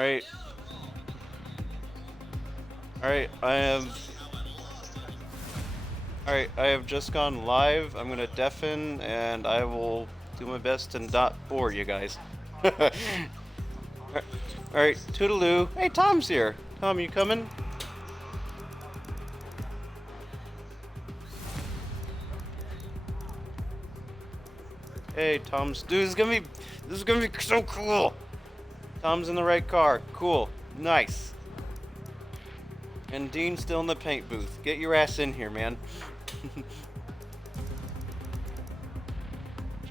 Alright. Alright, I have just gone live. I'm gonna deafen and I will do my best to not bore you guys. Alright, toodaloo. Hey, Tom's here. Tom, you coming? Hey, Tom's. Dude, this is gonna be so cool. Tom's in the right car. Cool. Nice. And Dean's still in the paint booth. Get your ass in here, man.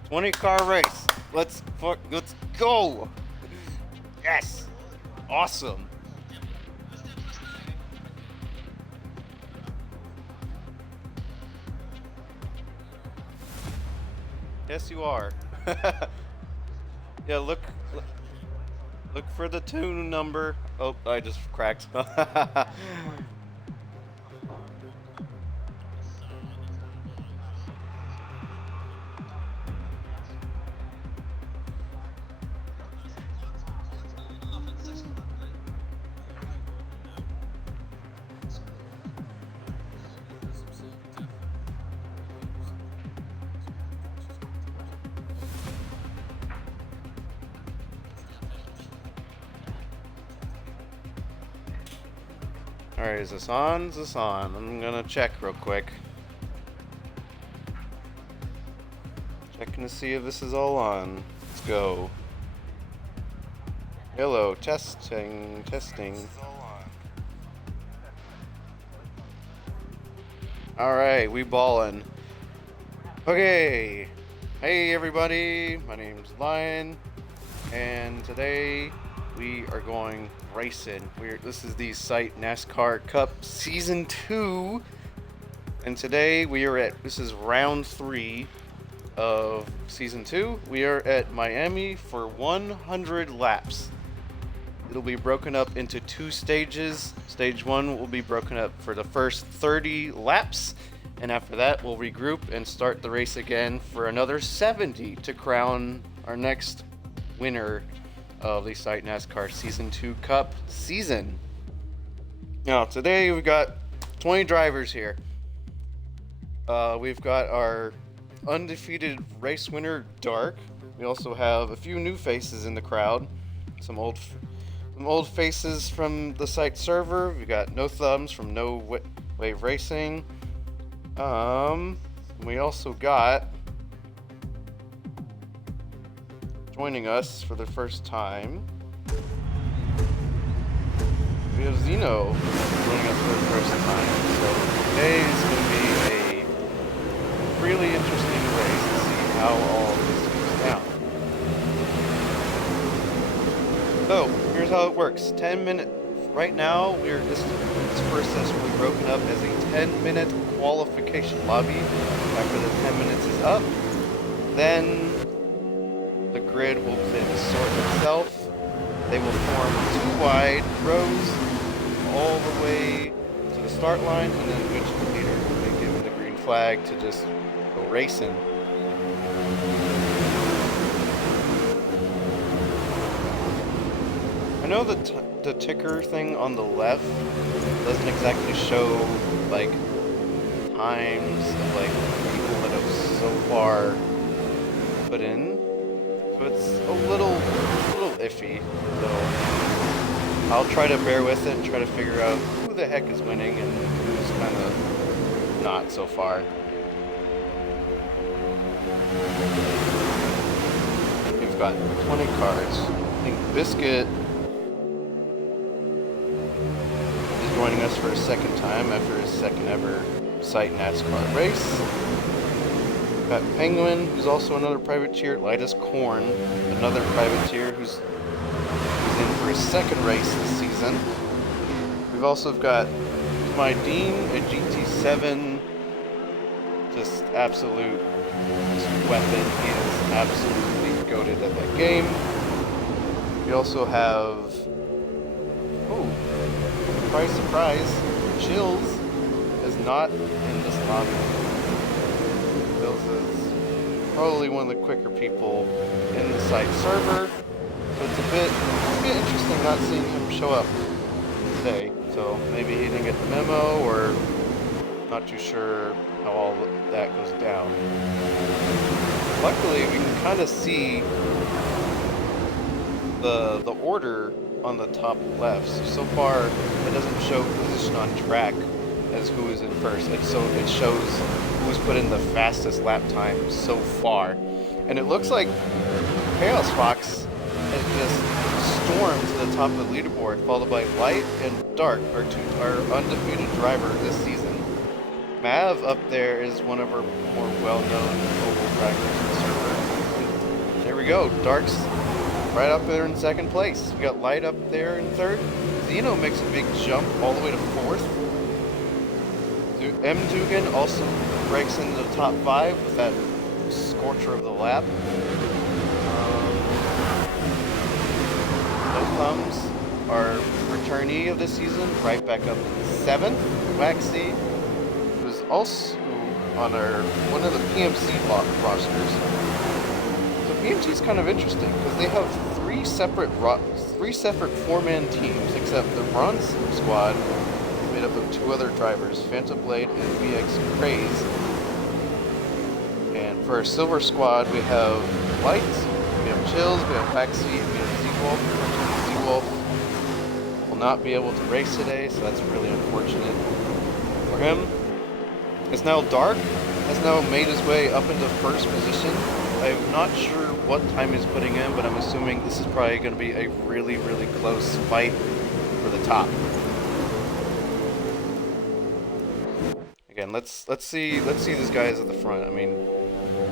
20 car race. Let's go. Yes. Awesome. Yes, you are. Yeah, look for the tune number. Oh, I just cracked. Alright, is this on? Is this on? I'm gonna check real quick. Checking to see if this is all on. Let's go. Hello, testing. Alright, we ballin'. Okay. Hey everybody, my name's Lion, and today we are going racing. This is the Xite NASCAR Cup Season 2, and today this is round 3 of Season 2. We are at Miami for 100 laps. It'll be broken up into 2 stages. Stage 1 will be broken up for the first 30 laps, and after that we'll regroup and start the race again for another 70 to crown our next winner of the Xite NASCAR Season 2 Cup season. Now, today we've got 20 drivers here. We've got our undefeated race winner, Dark. We also have a few new faces in the crowd. Some old faces from the Xite server. We got No Thumbs from No Wave Racing. We also got, joining us for the first time, we have Zeno joining us for the first time. So today is going to be a really interesting race to see how all this goes down. So here's how it works. 10-minute. Right now, this process will be broken up as a 10-minute qualification lobby. After the 10 minutes is up, then the grid will then sort itself. They will form 2 wide rows all the way to the start line, and then eventually the leader will be given the green flag to just go racing. I know the ticker thing on the left doesn't exactly show like times of like people that have so far put in, so it's a little iffy. So I'll try to bear with it and try to figure out who the heck is winning and who's kind of not so far. We've got 20 cars. I think Biscuit is joining us for a second time after his second ever Xite NASCAR race. We've got Penguin, who's also another privateer. Lightest Corn, another privateer who's in for his second race this season. We've also got my Dean, a GT7, just absolute weapon. He is absolutely goated at that game. We also have, surprise, Chills is not in this lobby. Chills is probably one of the quicker people in the Xite server, so it's a bit bit interesting not seeing him show up today. So maybe he didn't get the memo, or not too sure how all that goes down. Luckily, we can kind of see the order on the top left. So far, it doesn't show position on track as who is in first. It shows who's put in the fastest lap time so far. And it looks like Chaos Fox has just stormed to the top of the leaderboard, followed by Light and Dark, our undefeated driver this season. Mav up there is one of our more well-known mobile drivers in the server. And there we go. Dark's right up there in second place. We got Light up there in third. Xeno makes a big jump all the way to fourth. M. Dugan also breaks into the top 5 with that scorcher of the lap. No Thumbs, our returnee of the season, right back up in 7th. Waxy was also on one of the PMC rosters. So PMC is kind of interesting because they have three separate 4-man teams, except the Bronze squad is made up of 2 other drivers, Phantom Blade and VX Craze. And for our Silver squad, we have Light, we have Chills, we have Waxy, and we have Z-Wolf. Z-Wolf will not be able to race today, so that's really unfortunate for him. It's now Dark, has now made his way up into first position. I'm not sure what time he's putting in, but I'm assuming this is probably going to be a really, really close fight for the top. Again, let's see these guys at the front. I mean,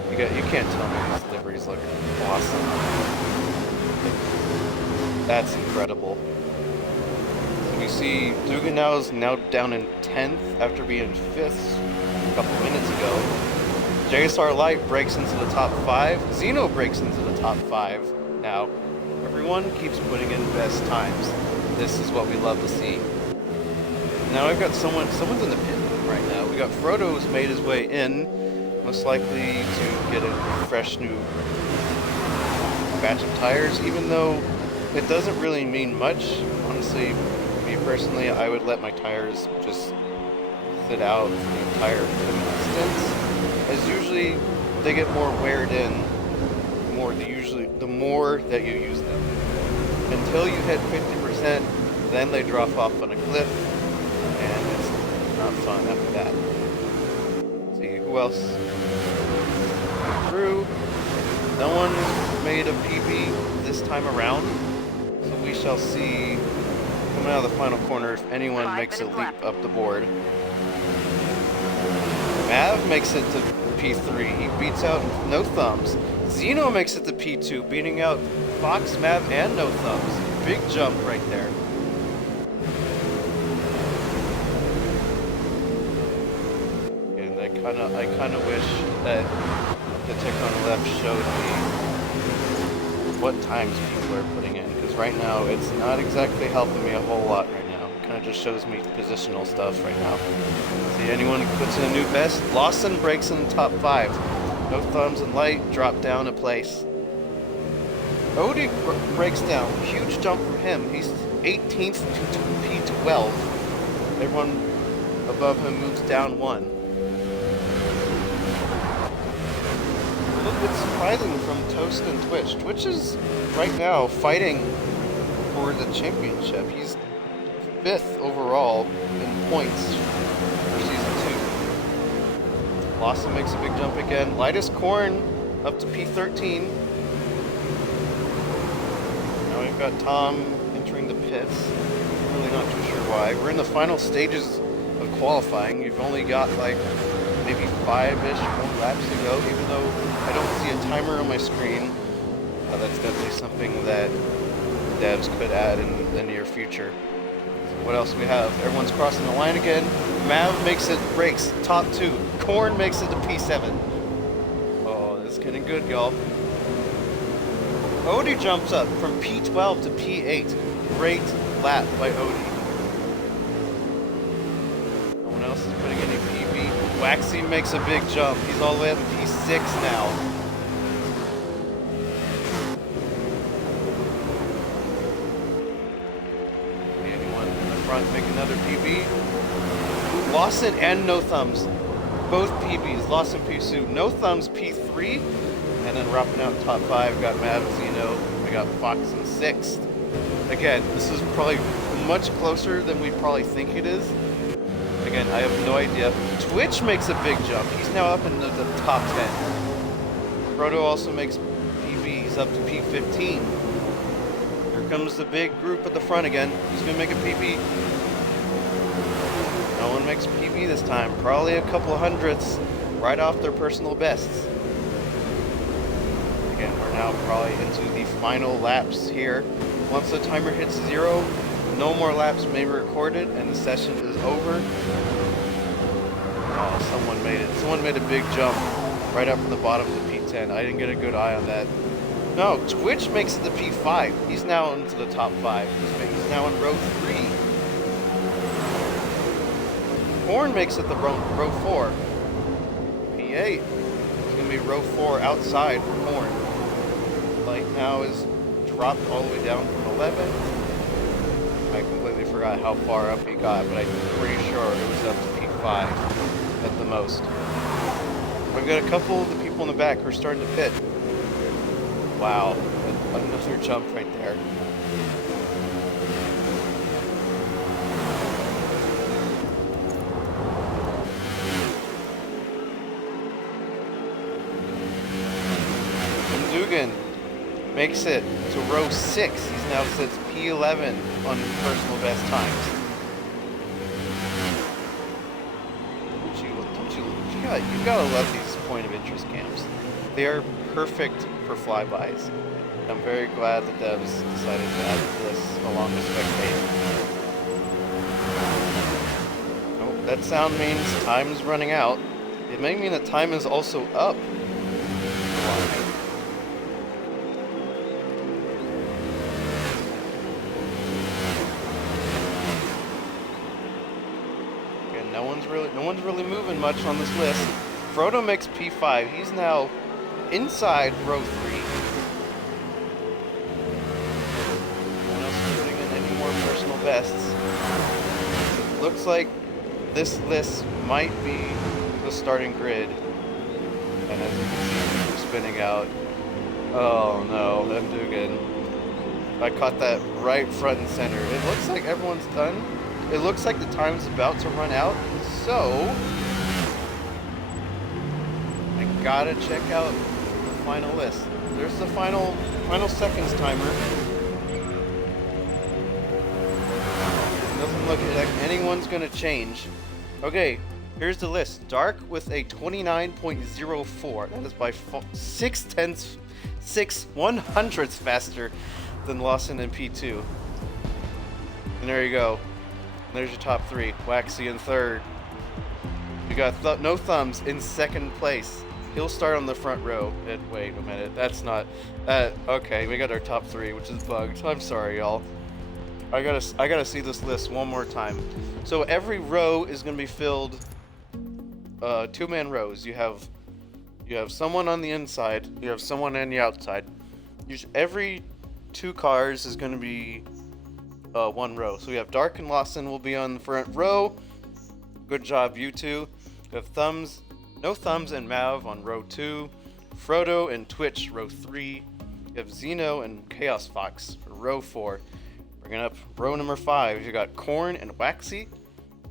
you can't tell me these liveries look awesome. That's incredible. So we see Dugan is now down in 10th after being 5th a couple minutes ago. JSR Light breaks into the top 5. Xeno breaks into the top 5. Now, everyone keeps putting in best times. This is what we love to see. Now I've got someone's in the pit right now. We got Frodo's made his way in, most likely to get a fresh new batch of tires, even though it doesn't really mean much. Honestly, me personally, I would let my tires just sit out the entire stint, as usually they get more weared in the more that you use them. Until you hit 50%, then they drop off on a cliff, and it's not fun after that. Let's see who else through. No one made a PB this time around, so we shall see coming out of the final corner if anyone makes a leap up the board. Mav makes it to P3. He beats out No Thumbs. Xeno makes it to P2, beating out Fox, Mav, and No Thumbs. Big jump right there. And I kind of wish that the tick on the left showed me what times people are putting in, because right now it's not exactly helping me a whole lot right now. It kind of just shows me positional stuff right now. See, anyone who puts in a new best? Lawson breaks in the top 5. No Thumbs and Light drop down a place. Odie breaks down. Huge jump for him. He's 18th to P12. Everyone above him moves down 1. A little bit surprising from Toast and Twitch. Twitch is right now fighting for the championship. He's 5th overall in points for Season 2. Lawson makes a big jump again. Lightest Corn up to P13. Now we've got Tom entering the pits. I'm really not too sure why. We're in the final stages of qualifying. You've only got like maybe 5-ish more laps to go, even though I don't see a timer on my screen. That's definitely something that devs could add in the near future. What else do we have? Everyone's crossing the line again. Mav makes it, breaks, top 2. Korn makes it to P7. Oh, this is getting good, y'all. Odie jumps up from P12 to P8. Great lap by Odie. No one else is putting any PB. Waxy makes a big jump. He's all the way up to P6 now. front, make another PB. Lawson and No Thumbs, both PBs. Lawson P2, No Thumbs P3, and then wrapping out top 5, got Mav Zeno, we got Fox in 6th. Again, this is probably much closer than we probably think it is. Again, I have no idea. Twitch makes a big jump. He's now up into the top 10. Proto also makes PB. He's up to P15. Here comes the big group at the front again. Who's going to make a PB? No one makes PB this time. Probably a couple of hundredths right off their personal bests. Again, we're now probably into the final laps here. Once the timer hits 0, no more laps may be recorded, and the session is over. Oh, someone made it. Someone made a big jump right up from the bottom of the P10. I didn't get a good eye on that. No, Twitch makes it to P5. He's now into the top 5. He's now in row 3. Horn makes it to row 4. P8. It's going to be row 4 outside for Horn. Light now is dropped all the way down from 11. I completely forgot how far up he got, but I'm pretty sure it was up to P5 at the most. We've got a couple of the people in the back who are starting to pit. Wow, another jump right there. Dugan makes it to row 6. He's now sits P11 on personal best times. You gotta love these point of interest camps. They are perfect for flybys. I'm very glad the devs decided to add this along with spectating. Oh, that sound means time is running out. It may mean that time is also up. No one's really moving much on this list. Frodo makes P5. He's now inside row 3. No one else is putting in any more personal bests. It looks like this list might be the starting grid. And as you can see, people spinning out. Oh no, I'm Dugan. I caught that right front and center. It looks like everyone's done. It looks like the time's about to run out, so I gotta check out the final list. There's the final seconds timer. Doesn't look like anyone's gonna change. Okay, here's the list. Dark with a 29.04. That is by 6/100ths faster than Lawson and P2. And there you go. There's your top 3. Waxy in 3rd. You got No Thumbs in 2nd place. He'll start on the front row. Wait a minute. That's not... okay, we got our top 3, which is bugged. I'm sorry, y'all. I gotta see this list one more time. So every row is gonna be filled... 2-man rows. You have someone on the inside. You have someone on the outside. Every 2 cars is gonna be... 1 row. So we have Dark and Lawson will be on the front row. Good job, you two. We have No Thumbs and Mav on row 2. Frodo and Twitch, row 3. We have Zeno and Chaos Fox for row 4. Bringing up row number 5, you got Korn and Waxy.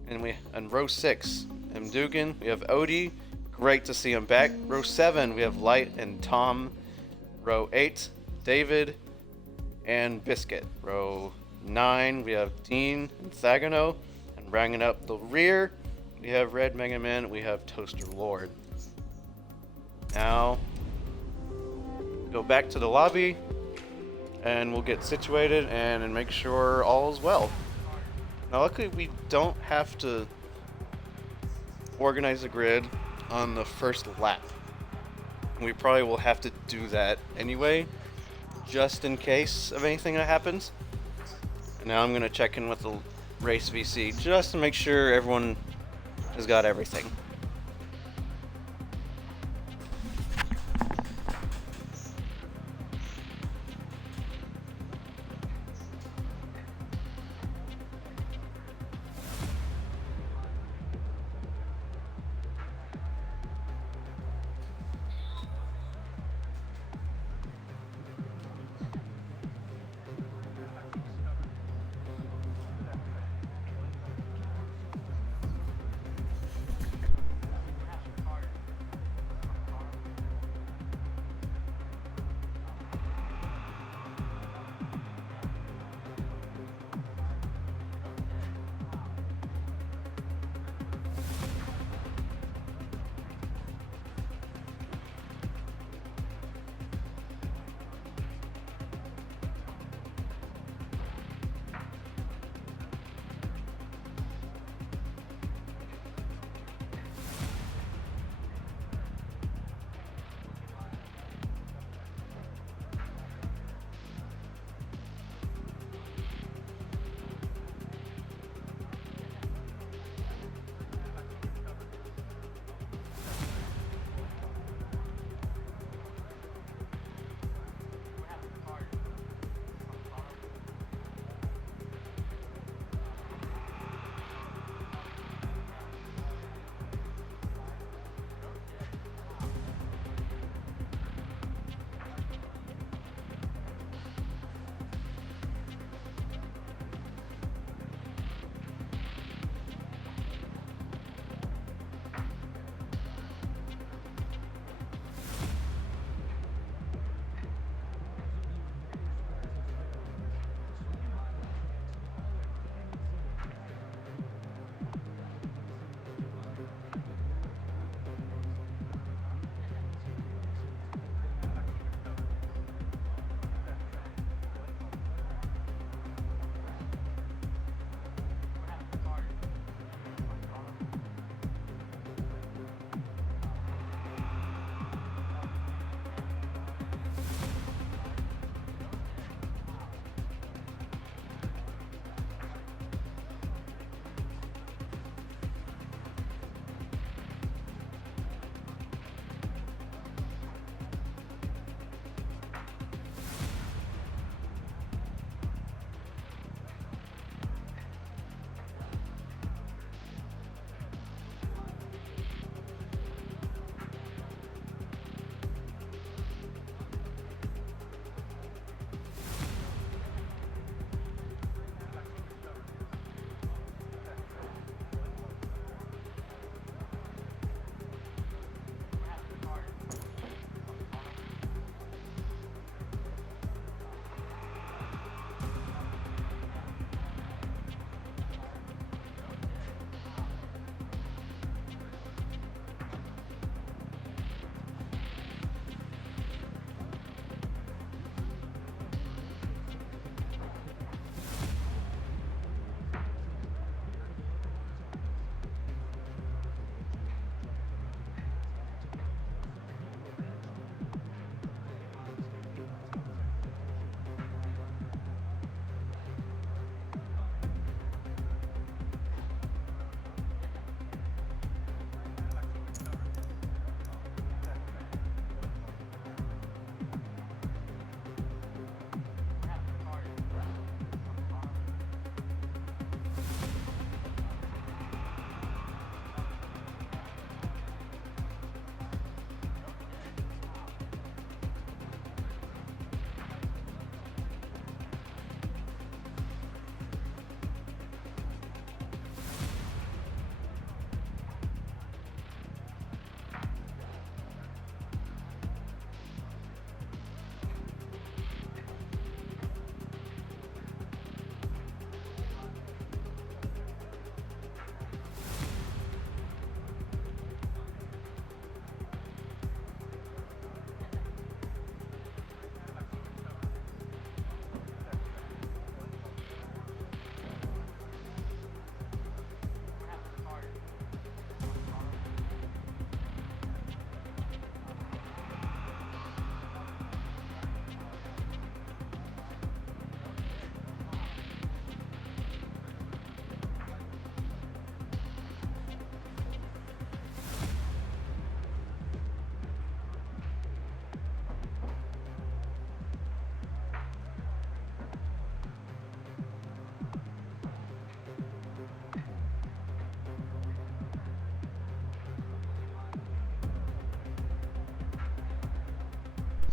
And row 6, Dugan. We have Odie. Great to see him back. Row 7, we have Light and Tom. Row 8, David and Biscuit. Row 9, we have Dean and Thagano, and rounding up the rear, we have Red Mega Man, we have Toaster Lord. Now, go back to the lobby, and we'll get situated and make sure all is well. Now, luckily, we don't have to organize a grid on the first lap. We probably will have to do that anyway, just in case of anything that happens. Now I'm going to check in with the race VC just to make sure everyone has got everything.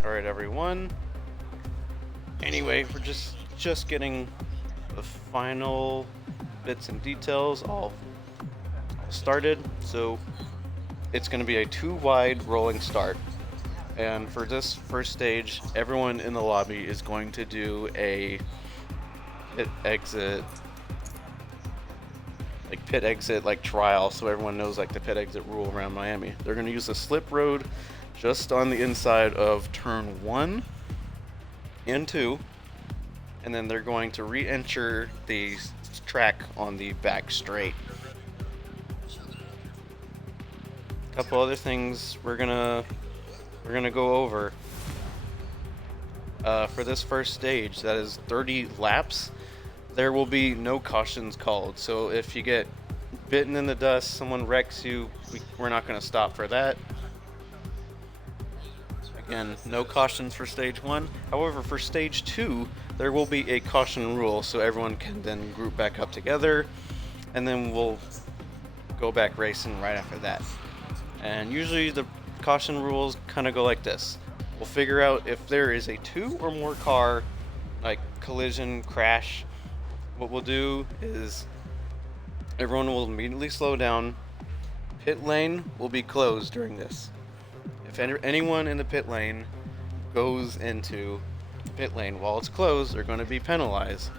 All right, everyone. Anyway, we're just getting the final bits and details all started. So it's going to be a 2-wide rolling start. And for this first stage, everyone in the lobby is going to do a pit exit trial, so everyone knows like the pit exit rule around Miami. They're going to use a slip road just on the inside of turn 1 and 2, and then they're going to re-enter the track on the back straight. A couple other things we're gonna go over for this first stage. That is 30 laps. There will be no cautions called. So if you get bitten in the dust, someone wrecks you, we're not going to stop for that. Again, no cautions for stage 1. However, for stage 2, there will be a caution rule, so everyone can then group back up together, and then we'll go back racing right after that. And usually the caution rules kind of go like this. We'll figure out if there is a 2 or more car, like collision, crash. What we'll do is everyone will immediately slow down. Pit lane will be closed during this. If anyone in the pit lane goes into the pit lane while it's closed, they're going to be penalized.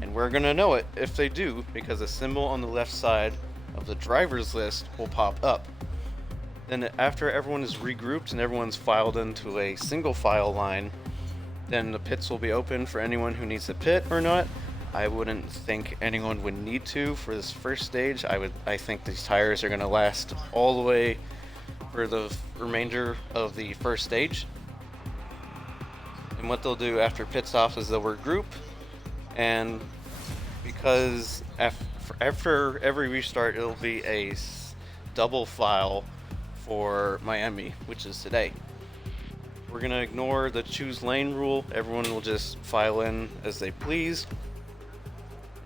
And we're going to know it if they do, because a symbol on the left side of the driver's list will pop up. Then after everyone is regrouped and everyone's filed into a single file line, then the pits will be open for anyone who needs to pit or not. I wouldn't think anyone would need to for this first stage. I think these tires are going to last all the way for the remainder of the first stage. And what they'll do after pit stops is they'll regroup, and because after every restart it'll be a double file for Miami, which is today. We're going to ignore the choose lane rule. Everyone will just file in as they please.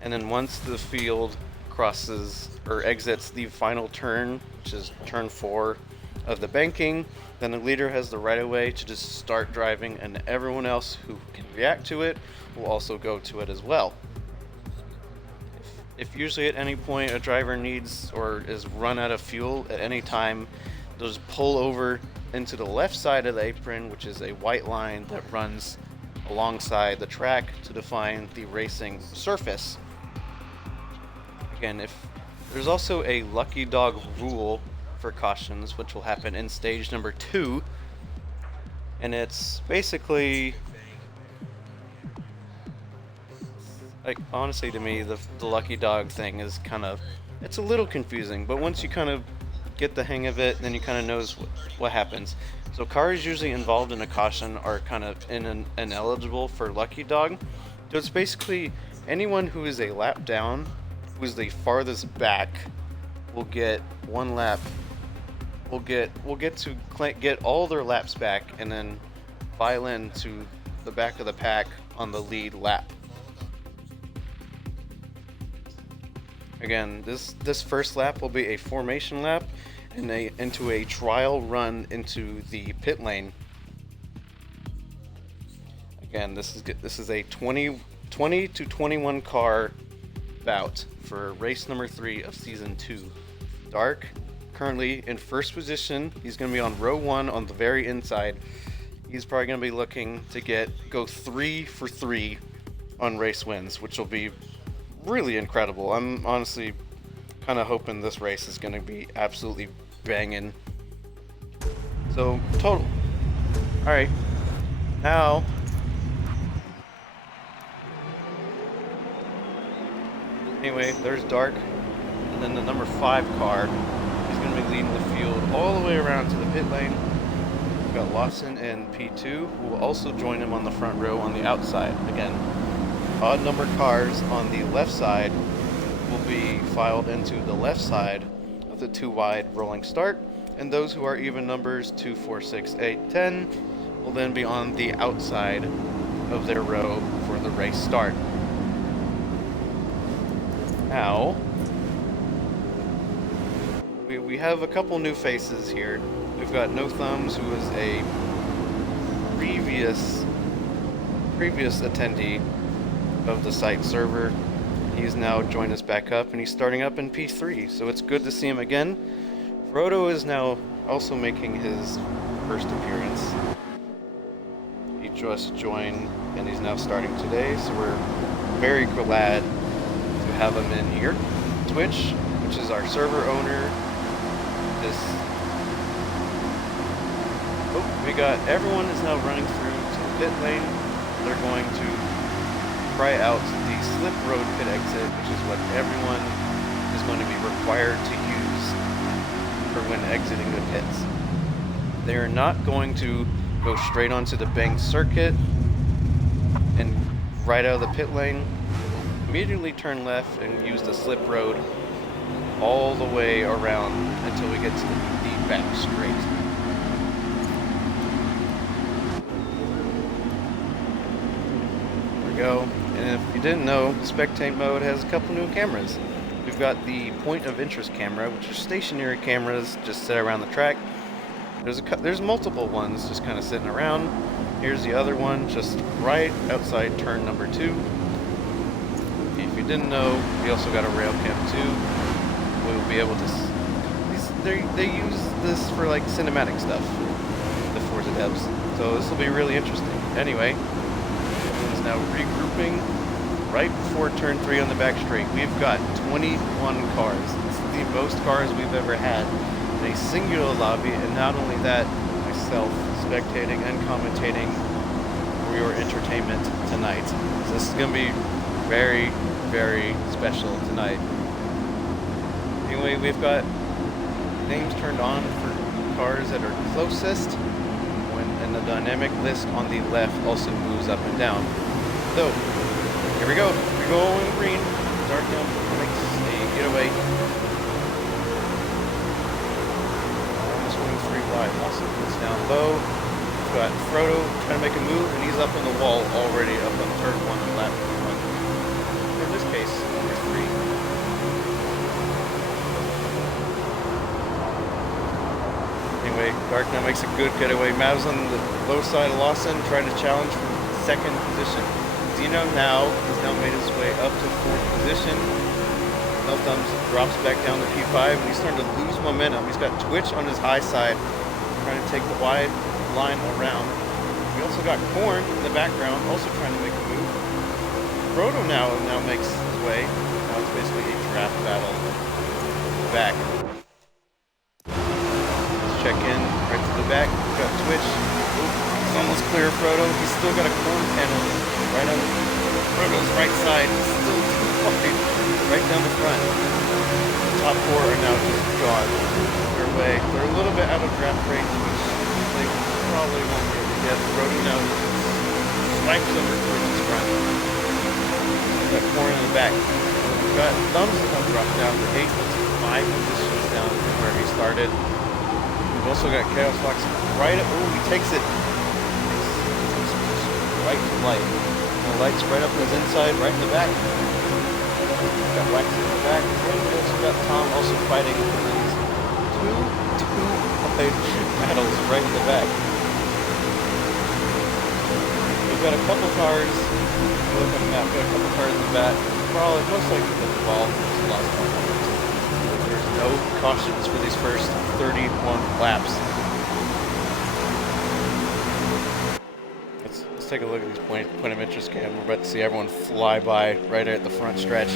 And then once the field crosses or exits the final turn, which is turn 4 of the banking, then the leader has the right of way to just start driving, and everyone else who can react to it will also go to it as well. If usually at any point a driver needs or is run out of fuel at any time, they'll just pull over into the left side of the apron, which is a white line that runs alongside the track to define the racing surface. Again, if there's also a lucky dog rule for cautions, which will happen in stage number 2, and it's basically, like, honestly to me, the lucky dog thing is it's a little confusing, but once you kind of get the hang of it, then you kind of knows what happens. So cars usually involved in a caution are kind of ineligible for lucky dog. So it's basically anyone who is a lap down, who's the farthest back, will get 1 lap. Will get to get all their laps back, and then file in to the back of the pack on the lead lap. Again, this first lap will be a formation lap and into a trial run into the pit lane. Again, this is a 20 to 21 car bout for race number 3 of season 2. Dark, currently in first position. He's going to be on row 1 on the very inside. He's probably going to be looking to go 3 for 3 on race wins, which will be really incredible. I'm honestly kind of hoping this race is going to be absolutely banging. So, total. Alright. Now, anyway, there's Dark. And then the number 5 car. He's going to be leading the field all the way around to the pit lane. We've got Lawson in P2, who will also join him on the front row on the outside. Again, odd number cars on the left side will be filed into the left side of the 2-wide rolling start, and those who are even numbers 2, 4, 6, 8, 10 will then be on the outside of their row for the race start. Now, we have a couple new faces here. We've got No Thumbs, who is a previous attendee of the Xite server. He's now joined us back up, and he's starting up in P3, so it's good to see him again. Frodo is now also making his first appearance. He just joined, and he's now starting today, so we're very glad to have him in here. Twitch, which is our server owner. We got everyone is now running through to the pit lane. They're going to try out the slip road pit exit, which is what everyone is going to be required to use for when exiting the pits. They are not going to go straight onto the banked circuit and right out of the pit lane. Immediately turn left and use the slip road all the way around until we get to the back straight. There we go. And if you didn't know, spectate mode has a couple new cameras. We've got the point of interest camera, which are stationary cameras just set around the track. There's multiple ones just kind of sitting around. Here's the other one just right outside turn number 2. If you didn't know, we also got a rail cam too. We'll be able to. They use this for like cinematic stuff, the Forza devs. So this will be really interesting. Anyway, everyone's now regrouping right before turn 3 on the back straight. We've got 21 cars. This is the most cars we've ever had in a singular lobby, and not only that, myself spectating and commentating for your entertainment tonight. So this is going to be very, very special tonight. Anyway, we've got names turned on for cars that are closest, and the dynamic list on the left also moves up and down. So, here we go. We go in green. Dark down makes a getaway. Swing 3 wide. Awesome. It's down low. We've got Frodo trying to make a move, and he's up on the wall already, up on turn 1 and lap 1. In this case, number 3. Anyway, Dark now makes a good getaway. Mav's on the low side of Lawson, trying to challenge for second position. Zeno now has now made his way up to 4th position. No Thumbs drops back down to P5, and he's starting to lose momentum. He's got Twitch on his high side, trying to take the wide line around. We also got Korn in the background, also trying to make a move. Frodo now makes his way. Now it's basically a draft battle in the back. Check in right to the back. We've got Twitch. He's almost clear of Frodo. He's still got a corn panel right on Frodo's right side. He's still too wide right down the front. The top 4 are now just gone. They're away. They're a little bit out of draft range, which they probably won't be able to get. Frodo now swipes over Twitch's front. We've got corn in the back. We've got Thumbs now dropped down to 8th, which is 5 positions down from where he started. We've also got Chaos Fox right up. Oh, he takes it. Right to light. The light's right up his inside, right in the back. We've got Wax in the back. And we also got Tom also fighting these two wide battles right in the back. We've got a couple cars. Look at the map. We've got a couple cars in the back. Probably most likely hit the ball. It's the last one. There's no cautions for these first 31 laps. Let's take a look at these point of interest cam. We're about to see everyone fly by right at the front stretch.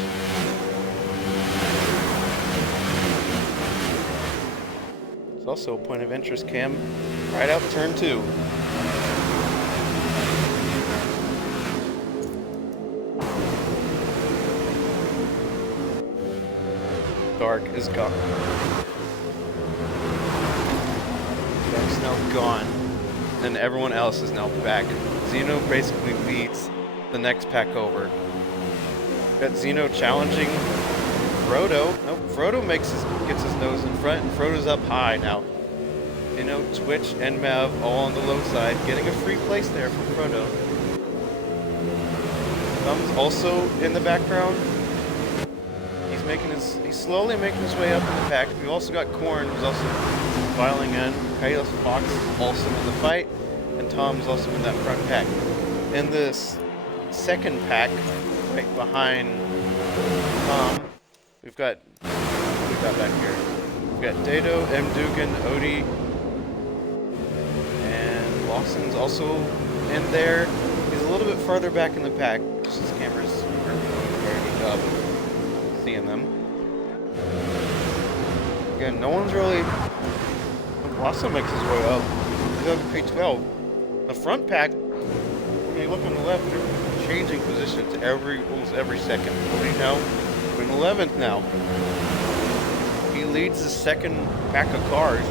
There's also a point of interest cam right out turn 2. Dark is gone. Dark's now gone. And everyone else is now back. Zeno basically leads the next pack over. Got Zeno challenging Frodo. No, Frodo gets his nose in front, and Frodo's up high now. Twitch and Mav all on the low side, getting a free place there from Frodo. Thumbs also in the background. He's slowly making his way up in the pack. We've also got Korn, who's also filing in. Chaos Fox also in the fight. and Tom's also in that front pack. In this second pack, right behind Tom, we've got what we got back here. We've got Dado, M. Dugan, Odie, and Lawson's also in there. He's a little bit farther back in the pack. Just his cameras aren't doing a very good job of seeing them. Again, no one's really. Lawson makes his way up. He's up to P12. The front pack, when you look on the left, they're changing positions almost every second. Odie now, we're in 11th now. He leads the second pack of cars.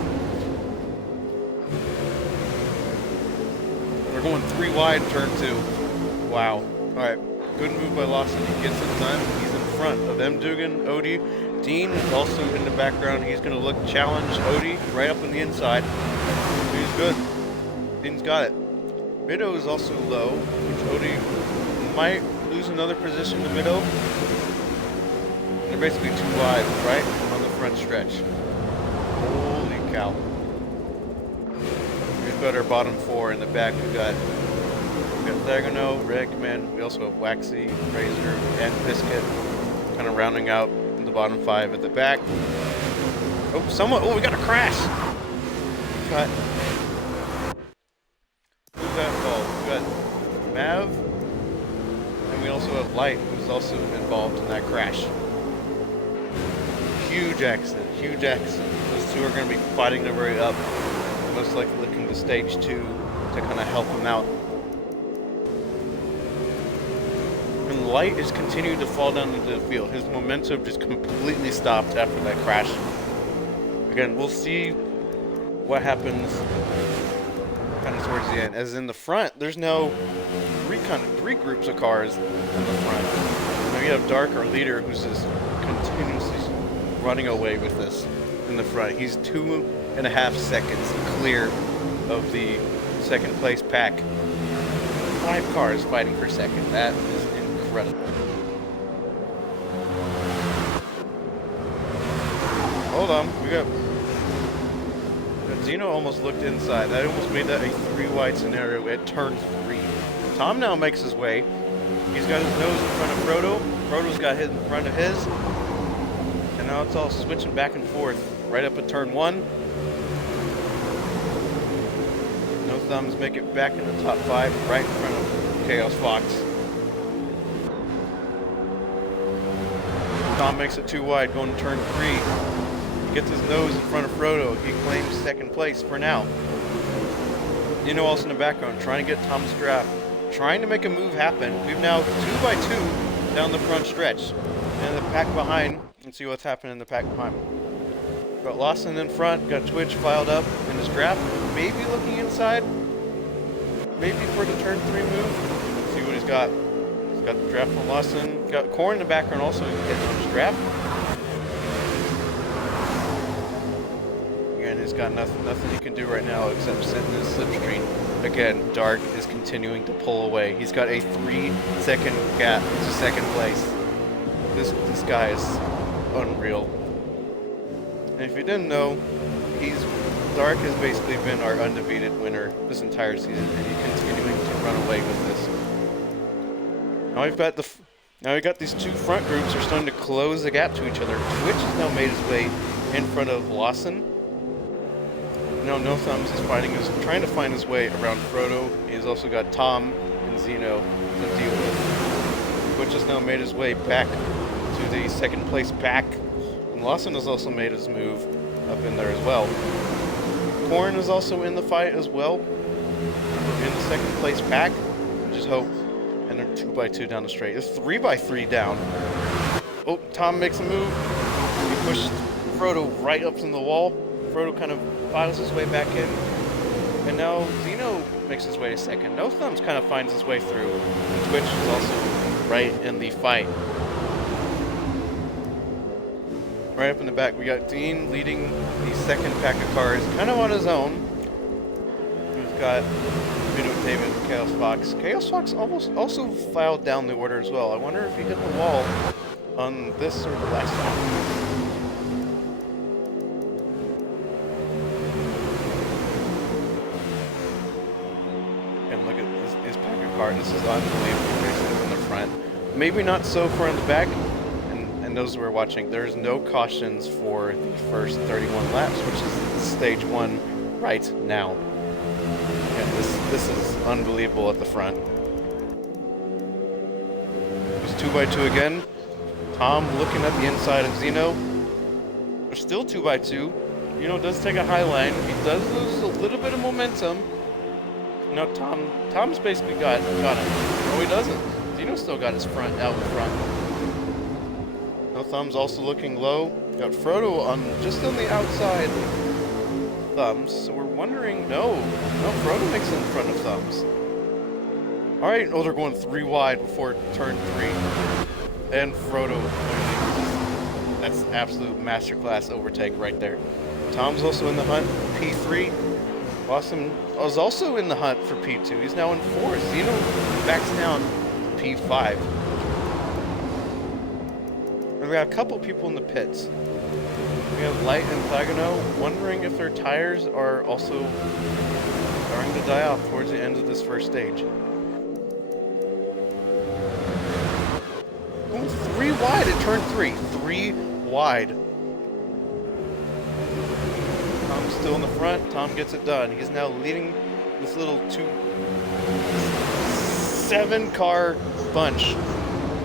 We're going 3 wide, turn 2. Wow. Alright, good move by Lawson. He gets it done. He's in front of M. Dugan, Odie. Dean is also in the background. He's going to look challenge Odie right up on the inside. He's good. Dean's got it. Mido is also low, which Odie might lose another position to Mido. They're basically 2 wide, right? On the front stretch. Holy cow. We've got our bottom 4 in the back. We've got Thagano, Regman. We also have Waxy, Razor, and Biscuit. Kind of rounding out the bottom 5 at the back. Oh, we got a crash! We got Mav, and we also have Light, who's also involved in that crash. Huge accident. Those two are going to be fighting their way up, most likely looking to stage 2 to kind of help them out. And Light is continuing to fall down into the field. His momentum just completely stopped after that crash. Again, we'll see what happens kind of towards the end. As in the front, there's now three groups of cars in the front. Now you have Dark, our leader, who's just continuously running away with this in the front. He's 2.5 seconds clear of the second place pack. 5 cars fighting for second. That is incredible. Hold on, we got Zeno almost looked inside. That almost made that a 3 wide scenario at turn 3. Tom now makes his way. He's got his nose in front of Frodo. Frodo's got his in front of his. And now it's all switching back and forth right up at turn 1. No Thumbs make it back in the top 5 right in front of Chaos Fox. Tom makes it 2 wide going to turn 3. Gets his nose in front of Frodo. He claims second place for now. Nino also in the background trying to get Tom's draft. Trying to make a move happen. We've now 2 by 2 down the front stretch. And the pack behind. Let's see what's happening in the pack behind. Got Lawson in front. Got Twitch filed up in his draft. Maybe looking inside. Maybe for the turn 3 move. Let's see what he's got. He's got the draft from Lawson. Got Corn in the background also getting on his draft. He's got nothing he can do right now except sit in his slipstream. Again, Dark is continuing to pull away. He's got a 3-second gap to second place. This guy is unreal. And if you didn't know, Dark has basically been our undefeated winner this entire season, and he's continuing to run away with this. Now we've got these 2 front groups are starting to close the gap to each other. Twitch has now made his way in front of Lawson. Now No Thumbs is trying to find his way around Frodo. He's also got Tom and Zeno to deal with. Twitch has now made his way back to the second place pack. And Lawson has also made his move up in there as well. Corn is also in the fight as well. In the second place pack. Just hope. And they're 2 by 2 down the straight. It's 3 by 3 down. Oh, Tom makes a move. He pushed Frodo right up to the wall. Frodo kind of files his way back in. And now Zeno makes his way to second. No Thumbs kind of finds his way through. And Twitch is also right in the fight. Right up in the back, we got Dean leading the second pack of cars, kind of on his own. We've got David and Chaos Fox. Chaos Fox also filed down the order as well. I wonder if he hit the wall on this or the last time. and this is unbelievable racing from the front. Maybe not so far in the back, and those who are watching, there's no cautions for the first 31 laps, which is stage 1 right now. And this is unbelievable at the front. It's 2x2 again. Tom looking at the inside of Zeno. There's still 2x2. Does take a high line. He does lose a little bit of momentum. Now Tom's basically got him. No, he doesn't. Zeno still got his front out in front. No, Thumbs also looking low. Got Frodo just on the outside. Thumbs. So we're wondering. No, Frodo makes it in front of Thumbs. All right. Oh, they're going 3 wide before turn 3, and Frodo. That's absolute masterclass overtake right there. Tom's also in the hunt for P3. Lawson was also in the hunt for P2. He's now in 4th. Zeno backs down to P5. And we got a couple people in the pits. We have Light and Plagano wondering if their tires are also starting to die off towards the end of this first stage. Going 3 wide at turn 3. 3 wide. Tom's still in the front. Tom gets it done. He's now leading this little 7-car bunch.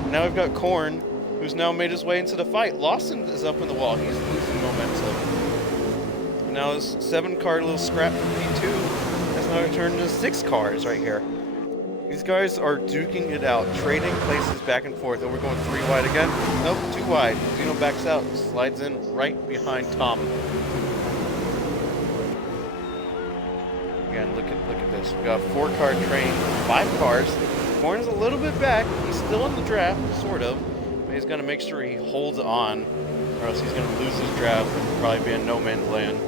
Now we've got Korn, who's now made his way into the fight. Lawson is up in the wall. He's losing momentum. And now this 7-car little scrap from P2 has now turned into 6 cars right here. These guys are duking it out, trading places back and forth. And we're going 3 wide again. Nope, 2 wide. Zeno backs out, slides in right behind Tom. Again, look at this. We got a 4-car train, 5 cars. Korn's a little bit back. He's still in the draft, sort of. But he's going to make sure he holds on, or else he's going to lose his draft and probably be in no man's land.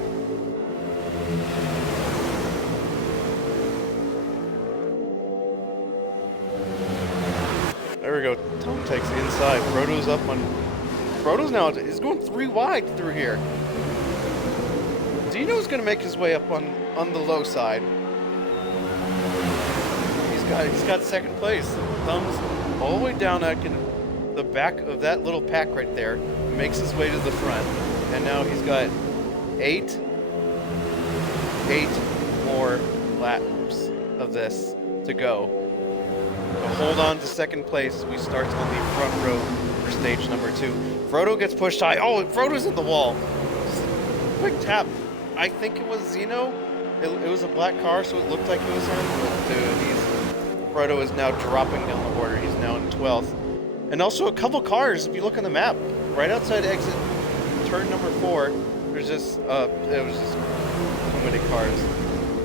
There we go. Tom takes the inside. Frodo's up on... Frodo's now is going 3 wide through here. Zeno's going to make his way up on the low side. He's got 2nd place. Thumbs all the way down the back of that little pack right there. Makes his way to the front. And now he's got 8 more laps of this to go. To hold on to 2nd place, we start on the front row for stage number 2. Frodo gets pushed high. Oh, Frodo's in the wall. Quick tap. I think it was Zeno. It was a black car, so it looked like it was him. But dude, Frodo is now dropping down the order. He's now in 12th. And also a couple cars, if you look on the map, right outside exit turn number 4, there's just, it was just too many cars.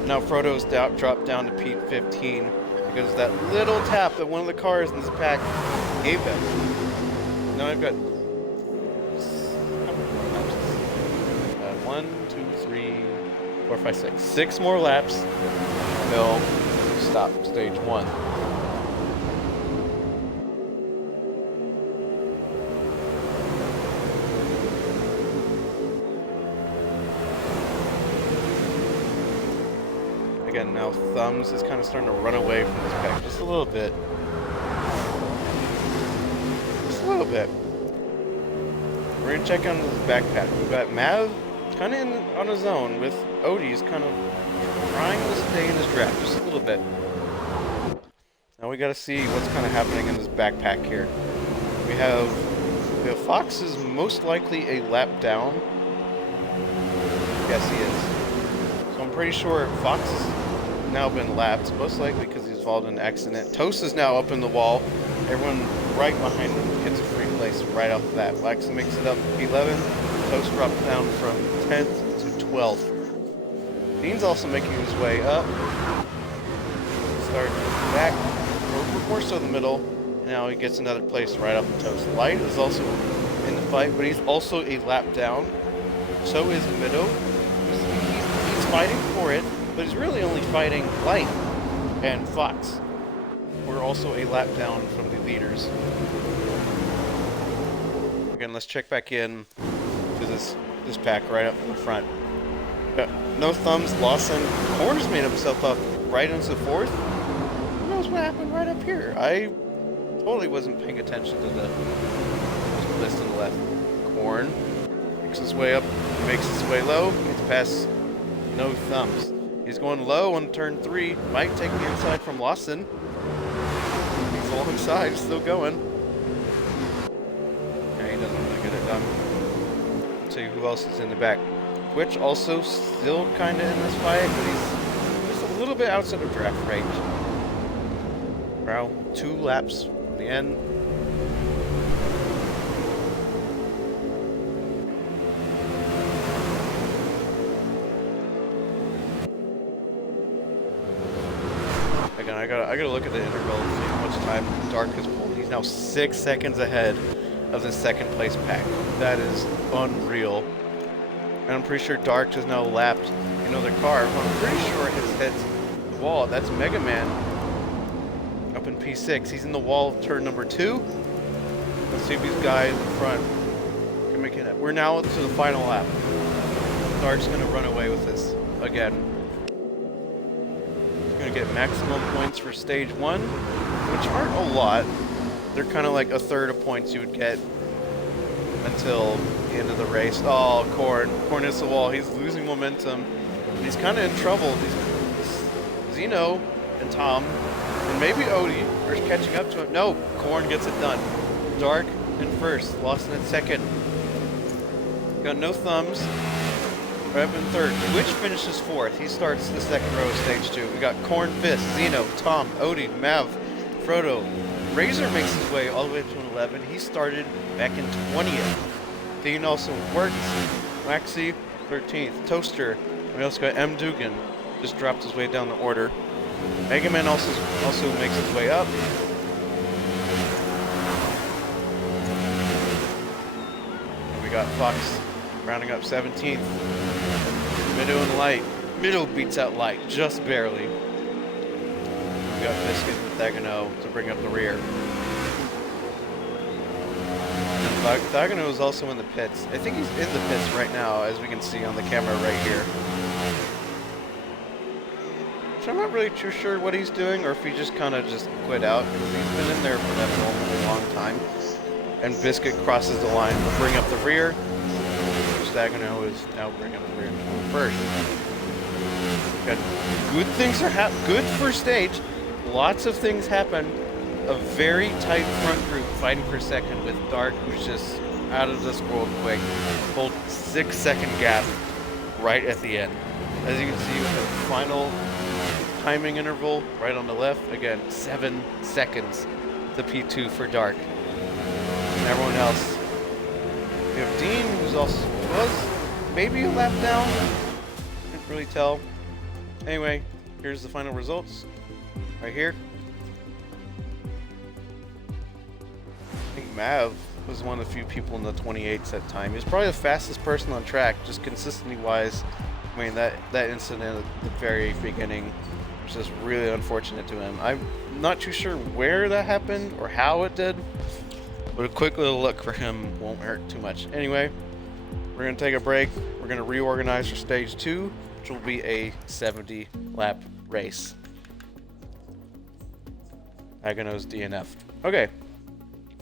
Now Frodo's dropped down to P15 because of that little tap that one of the cars in this pack gave him. Now I've got 1, 2, 3, 4, 5, 6. 6 more laps. They'll stop stage 1. Again, now Thumbs is kind of starting to run away from this pack just a little bit. Just a little bit. We're going to check on this backpack. We've got Mav kind of on his own with Odie's kind of trying to stay in his draft just a little bit. Now we got to see what's kind of happening in this backpack here. We have Fox is most likely a lap down. Yes, he is. So I'm pretty sure Fox has now been lapped, most likely because he's involved in an accident. Toast is now up in the wall. Everyone right behind him gets a free place right off the bat. Wax makes it up 11. Toast drops down from 10th to 12th. Dean's also making his way up. Start back, or more so the middle. Now he gets another place right off the Toast. Light is also in the fight, but he's also a lap down. So is Mido. He's fighting for it, but he's really only fighting Light and Fox. We're also a lap down from the leaders. Again, let's check back in to this pack right up in the front. No Thumbs, Lawson. Korn's made himself up right into 4th. Who knows what happened right up here. I totally wasn't paying attention to the list on the left. Corn makes his way up, makes his way low, gets past No Thumbs. He's going low on turn 3. Might take the inside from Lawson. He's alongside, still going. Yeah, he doesn't really get it done. I'll tell you who else is in the back. Twitch also still kind of in this fight, but he's just a little bit outside of draft range. Wow, 2 laps from the end. Again, I gotta look at the interval and see how much time Dark has pulled. He's now 6 seconds ahead of the second place pack. That is unreal. And I'm pretty sure Dark has now lapped another car. I'm pretty sure his head's the wall. That's Mega Man up in P6. He's in the wall of turn number 2. Let's see if these guys in front can make it. We're now to the final lap. Dark's gonna run away with this again. He's gonna get maximum points for stage 1, which aren't a lot. They're kind of like a third of points you would get until the end of the race. Oh, Corn hits the wall. He's losing momentum. He's kind of in trouble. Zeno and Tom and maybe Odie are catching up to him. No, Corn gets it done. Dark in first, Lawson in second. Got No Thumbs. Right up in third. Twitch finishes fourth. He starts the second row of stage 2. We got Corn fifth, Zeno, Tom, Odie, Mav, Frodo. Razor makes his way all the way up to an 11. He started back in 20th. Dean also worked. Waxy, 13th. Toaster. We also got M. Dugan. Just dropped his way down the order. Mega Man also makes his way up. And we got Fox rounding up 17th. Middle and Light. Middle beats out Light just barely. We got Biscuit and Thagano to bring up the rear. And Thagano is also in the pits. I think he's in the pits right now, as we can see on the camera right here. So I'm not really too sure what he's doing, or if he just kind of just quit out, because he's been in there for that long time. And Biscuit crosses the line to bring up the rear. Thagano is now bringing up the rear first. Got good things are good first stage. Lots of things happen. A very tight front group fighting for second with Dark, who's just out of this world quick. Hold 6 second gap right at the end. As you can see, with the final timing interval right on the left, again 7 seconds to P2 for Dark. And everyone else. We have Dean, who's also was maybe a lap down. Couldn't really tell. Anyway, here's the final results. Right here. I think Mav was one of the few people in the 28s that time. He was probably the fastest person on track, just consistency wise. I mean, that incident at the very beginning was just really unfortunate to him. I'm not too sure where that happened or how it did, but a quick little look for him won't hurt too much. Anyway, we're going to take a break. We're going to reorganize for stage 2, which will be a 70 lap race. Agano's DNF. Okay,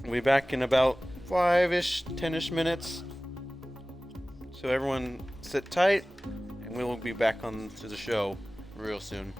we'll be back in about 5-ish, 10-ish minutes. So everyone sit tight, and we will be back on to the show real soon.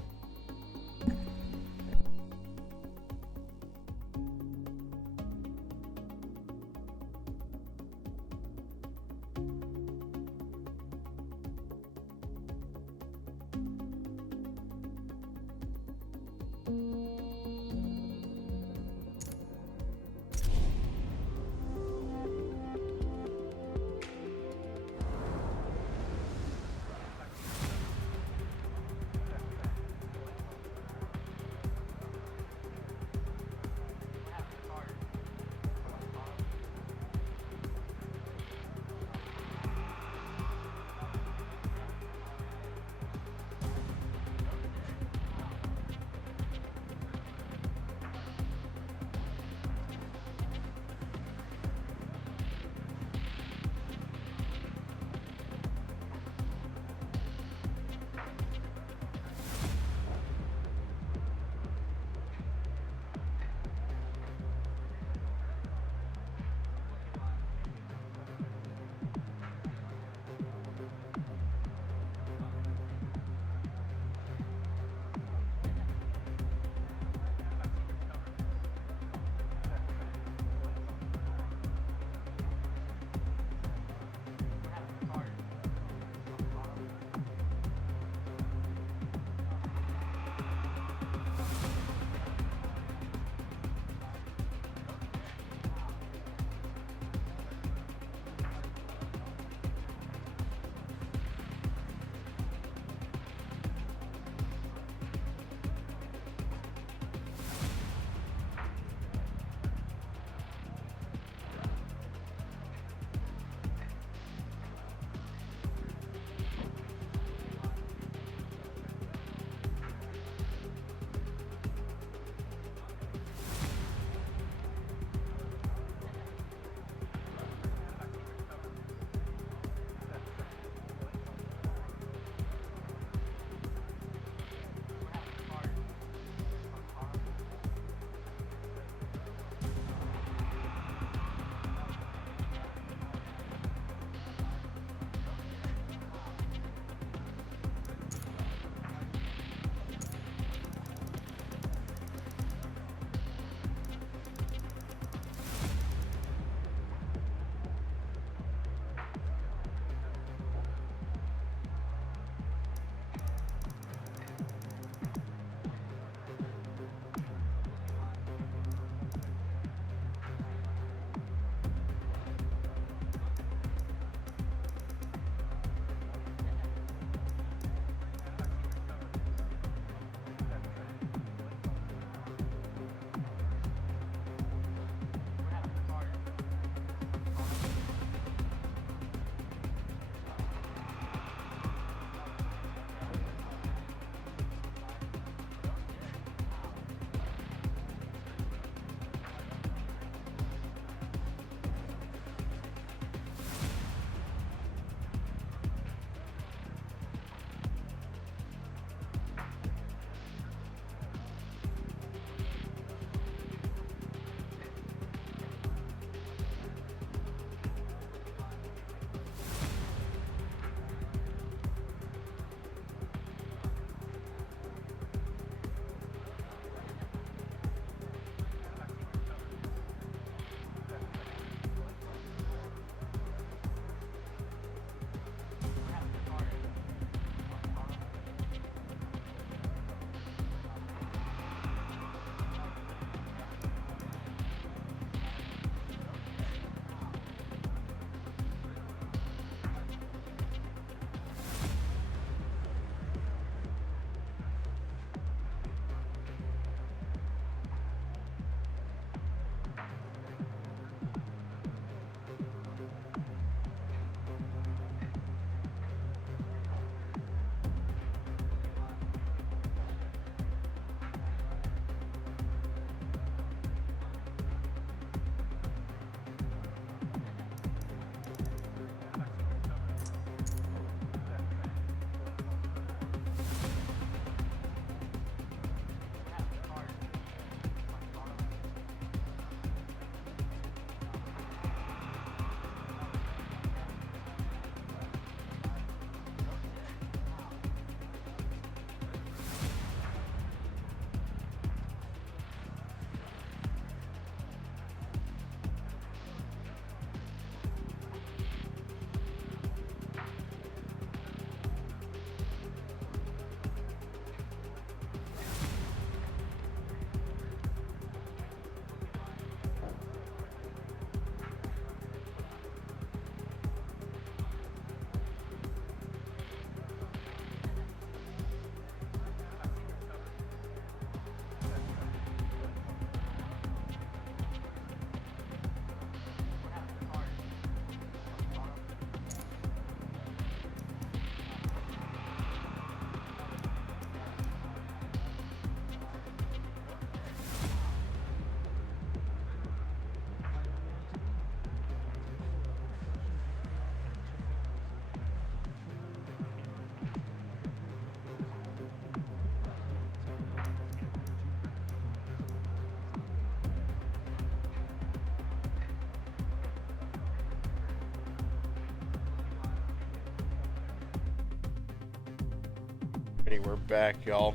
Hey, we're back, y'all.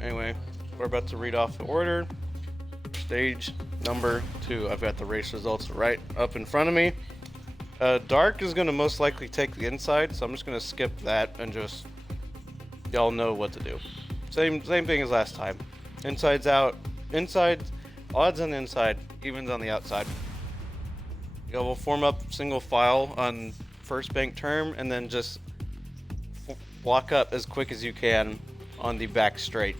Anyway, we're about to read off the order. Stage number 2. I've got the race results right up in front of me. Dark is going to most likely take the inside, so I'm just going to skip that and just y'all know what to do. Same thing as last time. Inside's out. Inside, odds on the inside, evens on the outside. Y'all will form up single file on first bank term and then just block up as quick as you can on the back straight.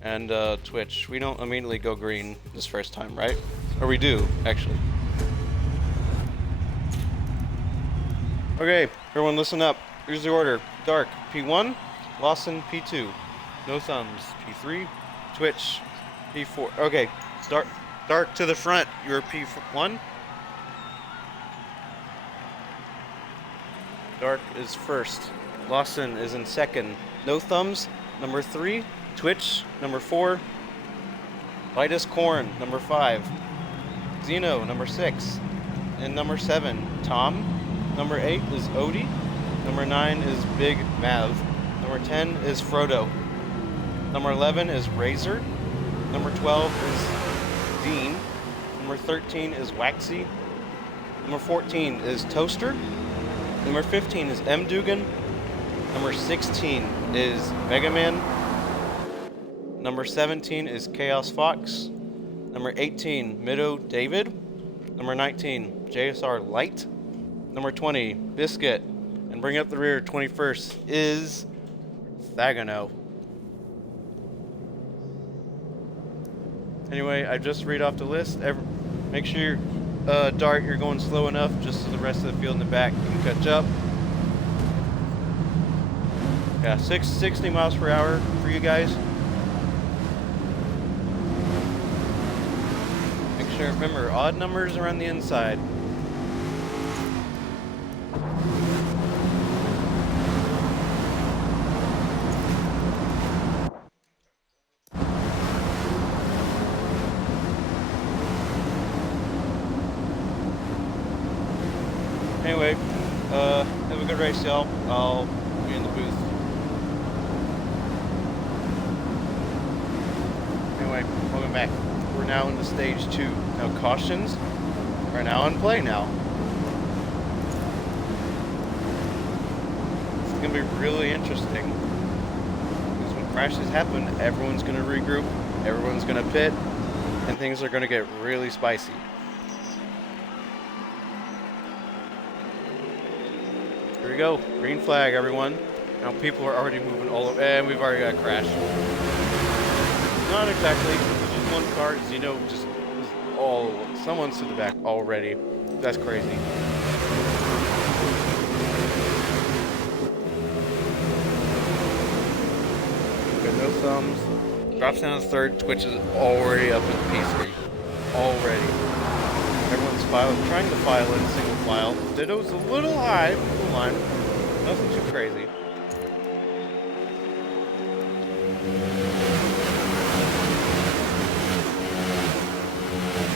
And Twitch, we don't immediately go green this first time, right? Or we do, actually. Okay, everyone listen up. Here's the order. Dark, P1. Lawson, P2. No Thumbs, P3. Twitch, P4. Okay, Dark to the front. You're P1. Dark is first. Lawson is in second. No Thumbs, number 3. Twitch, number 4. Vitus Corn, number 5. Xeno, number 6. And number 7, Tom. Number 8 is Odie. Number 9 is Big Mav. Number 10 is Frodo. Number 11 is Razor. Number 12 is Dean. Number 13 is Waxy. Number 14 is Toaster. Number 15 is M. Dugan. Number 16 is Mega Man. Number 17 is Chaos Fox. Number 18, Mido David. Number 19, JSR Light. Number 20, Biscuit. And bring up the rear, 21st, is Thagano. Anyway, I just read off the list. Make sure Dark, you're going slow enough just so the rest of the field in the back can catch up. Yeah, 60 miles per hour for you guys. Make sure, remember, odd numbers are on the inside. Anyway, have a good race, y'all. I'll be in the booth. Anyway, welcome back. We're now into stage 2. Now cautions are now in play now. It's going to be really interesting. Because when crashes happen, everyone's going to regroup, everyone's going to pit, and things are going to get really spicy. Here we go. Green flag, everyone. Now people are already moving all over, and we've already got a crash. Not exactly. It's just one car. Xeno just was all. Someone's to the back already. That's crazy. Got No Thumbs. Drops down to third. Twitch is already up in P3. Already. Everyone's trying to file in single file. Ditto's a little high. Cool line. Nothing too crazy.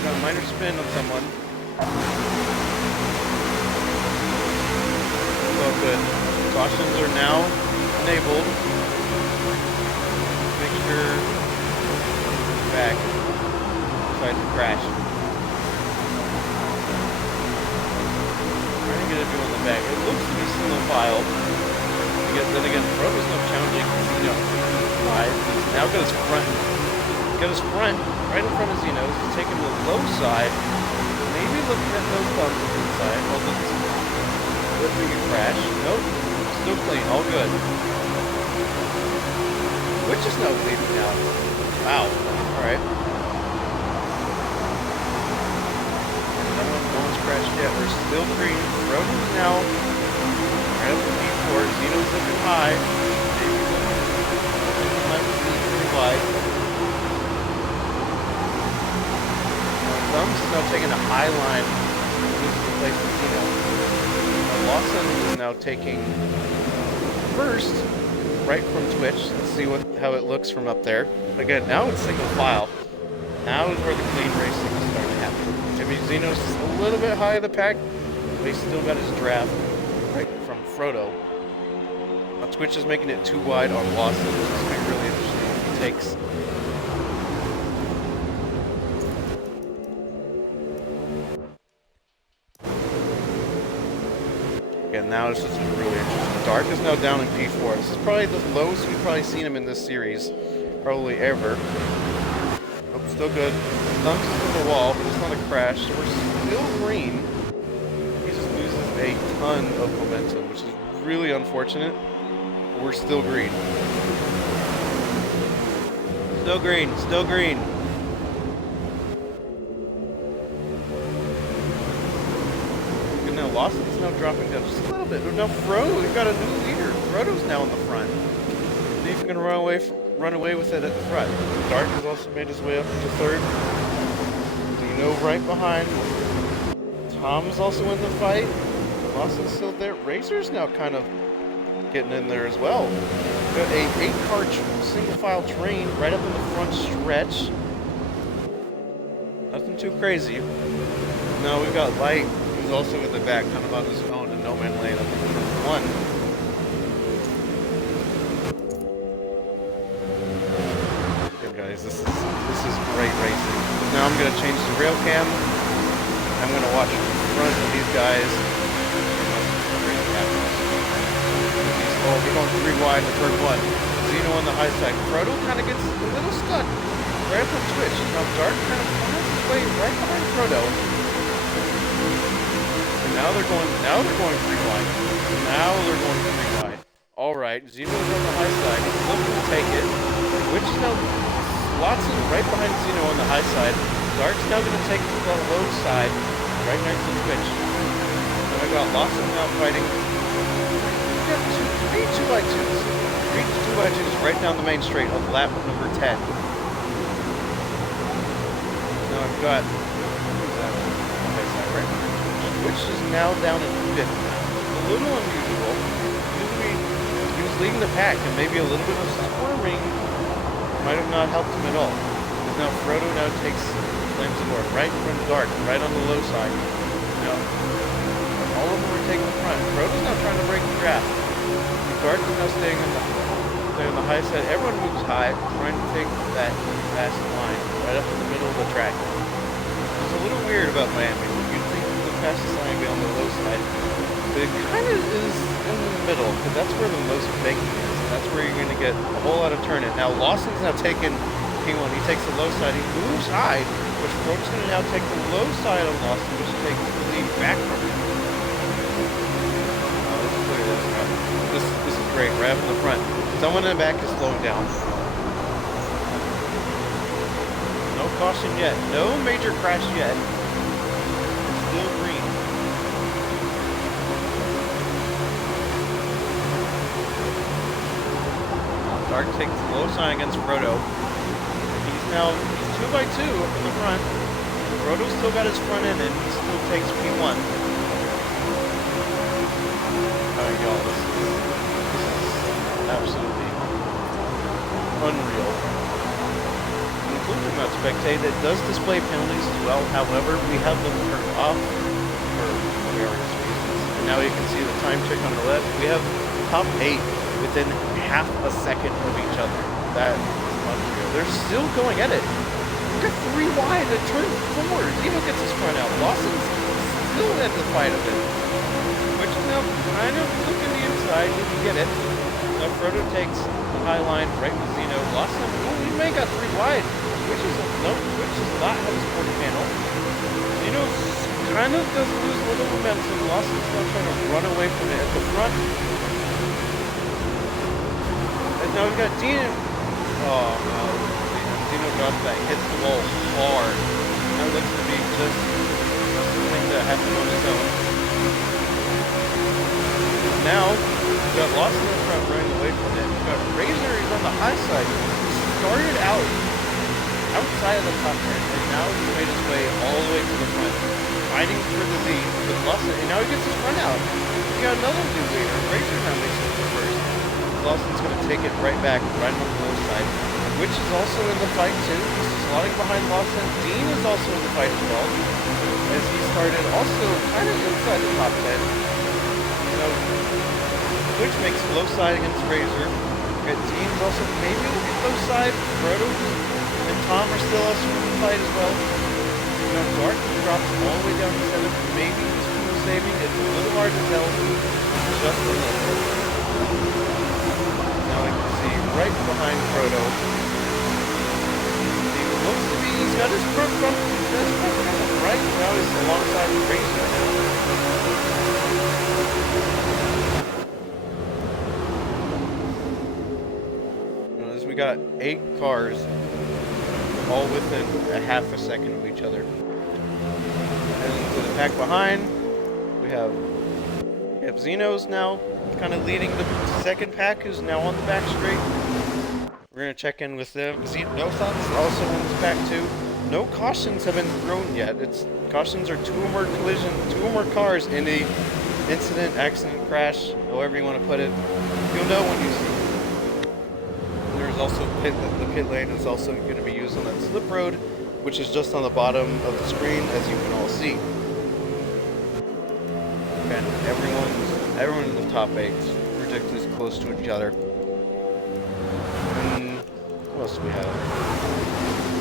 Got a minor spin on someone. It's all good. Cautions are now enabled. Make sure back. Besides the crash. Trying to get everyone in the back. It looks to be single file. Then again, Frodo's not challenging. He's now got his front. Got his front right in front of Xeno. He's taking the low side. Maybe looking at No Thumbs on the inside. Although could be a crash. Nope. Still clean. All good. Which is no bleeding now. Wow. Alright. No one's crashed yet. We're still green. Frodo's now right up to P4. Xeno's looking high. Pretty wide. Thumbs is now taking a high line. This is the place to Xeno. Lawson is now taking first right from Twitch. Let's see how it looks from up there. Again, now it's single file. Now is where the clean racing is starting to happen. Maybe Xeno's a little bit high in the pack, but he's still got his draft right from Frodo. Twitch is making it too wide on Lawson, which is going to be really interesting if he takes. And now this is really interesting. Dark is now down in P4. This is probably the lowest we've probably seen him in this series, probably ever. Oh, still good. Thumbs is in the wall, but it's not a crash, so we're still green. He just loses a ton of momentum, which is really unfortunate. We're still green. Still green, still green. And now Lawson's now dropping down just a little bit. But now Frodo, we've got a new leader. Frodo's now in the front. And he's gonna run away with it at the front. Dark has also made his way up to third. Dino right behind. Tom's also in the fight. Lawson's still there. Razor's now kind of getting in there as well. We've got a 8-car single file train right up in the front stretch. Nothing too crazy. Now we've got Light, who's also in the back, kind of on his own in no man lane up in turn 1. Okay, guys, this is great racing. Now I'm gonna change to rail cam. I'm gonna watch in front of these guys. Oh, we're going 3 wide to turn 1. Xite on the high side. Frodo kind of gets a little stuck right up on Twitch. Now Dark kind of finds his way right behind Frodo. And now they're going 3 wide. Now they're going 3 wide. Alright, Xite is on the high side. He's looking to take it. Twitch is now Watson right behind Xite on the high side. Dark's now going to take the low side right next to Twitch. And I got Lawson now fighting. Three 2x2s. 3 2x2s right down the main straight of lap number 10. Now I've got which is now down in 5th. A little unusual. Usually he was leading the pack, and maybe a little bit of squirming might have not helped him at all. Because now Frodo now takes Flames of War right from Dark, right on the low side. Now all of them are taking the front. Frodo's now trying to break the draft. Dark is now staying on the high side. Everyone moves high, trying to take that fast line right up in the middle of the track. It's a little weird about Miami. You'd think the fastest line would be on the low side, but it kind of is in the middle, because that's where the most banking is. That's where you're going to get a whole lot of turn in. Now Lawson's now taking P1. He takes the low side. He moves high, which Frodo's going to now take the low side of Lawson, which takes the lead back from him. This is great, right up in the front. Someone in the back is slowing down. No caution yet. No major crash yet. It's still green. Dark takes the low sign against Frodo. He's 2x2 up in the front. Frodo's still got his front end in. He still takes P1. Y'all, this is absolutely unreal. Including about Spectate, it does display penalties as well. However, we have them turned off for various reasons. And now you can see the time check on the left. We have top 8 within half a second of each other. That is unreal. They're still going at it. Look at 3 wide at turn 4. Zeno gets his front out. Lawson's still at the fight of it. Which is now kind of looking the inside, you can get it. Now Frodo takes the high line right with Xite. Lawson, he may got 3 wide. Which does not have his quarter panel. Xite kind of does lose a little momentum. Lawson's now trying to run away from it at the front. And now we've got Dino. Oh no. Dino drops that, hits the wall hard. That looks to be just something that happened on his own. Now, we've got Lawson in the front running away from it. We've got Razor, he's on the high side. He started out outside of the top 10, and now he's made his way all the way to the front, fighting for the lead with Lawson, and now he gets his front out. We got another new leader. Razor now makes it to first. Lawson's going to take it right back, right on the low side, which is also in the fight too. He's slotting behind Lawson. Dean is also in the fight as well, as he started also kind of inside the top 10. Twitch makes low side against Razor. Got Dean's also maybe a little bit low side. Frodo and Tom are still also in the fight as well. Now Dark drops all the way down to 7. Maybe he's fuel saving. It's a little hard to tell. Just a little bit. Now I can see right behind Frodo. He looks to be, he's got his front right now. He's alongside the Razor now. We got 8 cars, all within a half a second of each other. And to the pack behind, we have Xenos now, kind of leading the second pack, who's now on the back straight. We're gonna check in with them. Xenos also in this pack too. No cautions have been thrown yet. Cautions are 2 or more collisions, 2 or more cars in a incident, accident, crash, however you want to put it. You'll know when you see. Also the pit lane is also going to be used on that slip road, which is just on the bottom of the screen, as you can all see. And everyone in the top 8 is ridiculously close to each other. And what else do we have?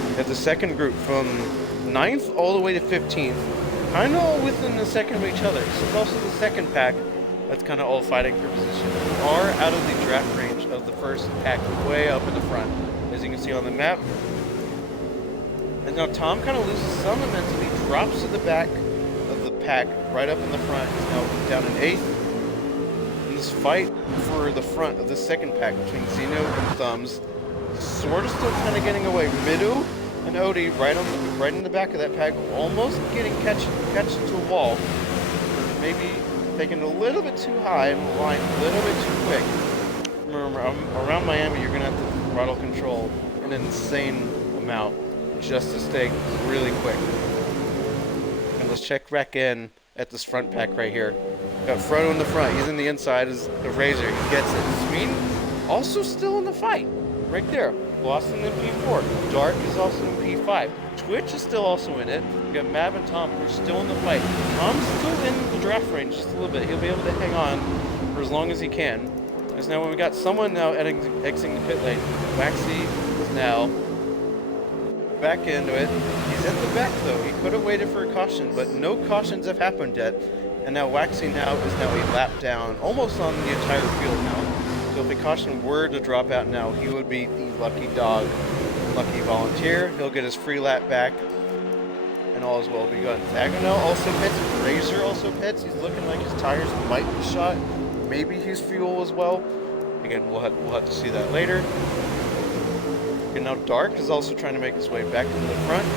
We have the second group from 9th all the way to 15th, kind of all within the second of each other. This is also the second pack that's kind of all fighting for position. We are out of the draft range of the first pack, way up in the front, as you can see on the map. And now Tom kind of loses some momentum. He drops to the back of the pack, right up in the front. He's now down in 8th. In this fight for the front of the second pack between Xeno and Thumbs, sort of still kind of getting away. Midu and Odie right in the back of that pack, almost getting catched into a wall. Maybe taking a little bit too high and flying a little bit too quick. Remember, around Miami, you're going to have to throttle control an insane amount just to stay really quick. And let's check back in at this front pack right here. Got Frodo in the front. He's in the inside as the Razor. He gets it. Sweden also still in the fight. Right there. Boston in P4. Dark is also in P5. Twitch is still also in it. We got Mav and Tom who are still in the fight. Tom's still in the draft range just a little bit. He'll be able to hang on for as long as he can. Because now when we got someone now exiting the pit lane, Waxy is now back into it. He's at the back though. He could have waited for a caution, but no cautions have happened yet. And now Waxy now is now a lap down, almost on the entire field now. So if a caution were to drop out now, he would be the lucky dog, lucky volunteer. He'll get his free lap back, and all is well. We got Diagonal also pits, Razor also pits. He's looking like his tires might be shot, maybe his fuel as well. Again, we'll have to see that later. And now Dark is also trying to make his way back into the front.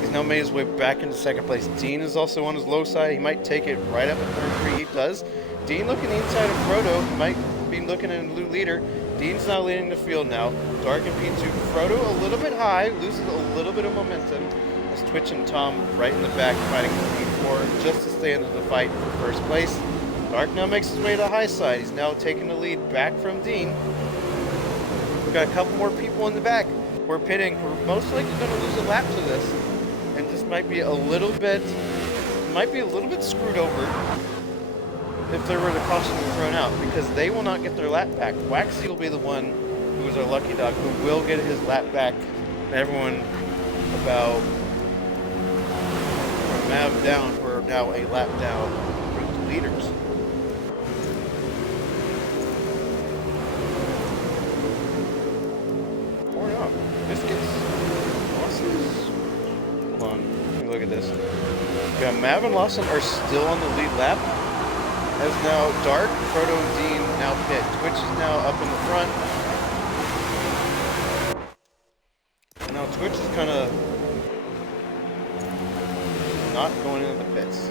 He's now made his way back into second place. Dean is also on his low side. He might take it right up at third 3. He does. Dean looking inside of Frodo. He might be looking at a new leader. Dean's now leading the field now. Dark in P2. Frodo a little bit high, loses a little bit of momentum. As Twitch and Tom right in the back fighting for P4 just to stay into the fight for first place. Dark now makes his way to the high side. He's now taking the lead back from Dean. We've got a couple more people in the back. We're pitting. We're most likely going to lose a lap to this. And this might be a little bit screwed over if there were the caution thrown out, because they will not get their lap back. Waxy will be the one who is our lucky dog who will get his lap back. Everyone about from Mav down, we're now a lap down from the leaders. Or not. Biscuits. Losses. Hold on. Let me look at this. Yeah, Mav and Lawson are still on the lead lap. As now Dark, Frodo, and Dean now pit. Twitch is now up in the front. And now Twitch is kind of not going into the pits.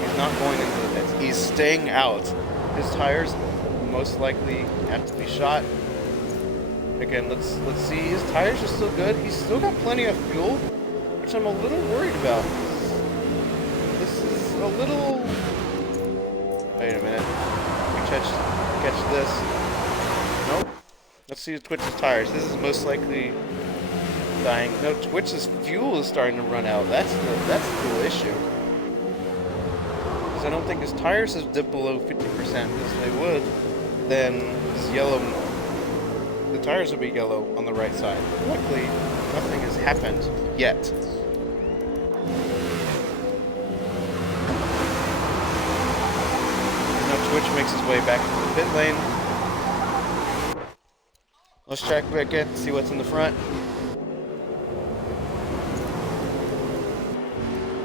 He's not going into the pits. He's staying out. His tires most likely have to be shot. Again, let's see. His tires are still good. He's still got plenty of fuel, which I'm a little worried about. This is a little... Wait a minute. We catch this. Nope. Let's see Twitch's tires. This is most likely dying. No, Twitch's fuel is starting to run out. That's the cool issue. Because I don't think his tires have dipped below 50% as they would then this yellow, the tires will be yellow on the right side. Luckily, nothing has happened yet. Now Twitch makes his way back into the pit lane. Let's check back in, see what's in the front.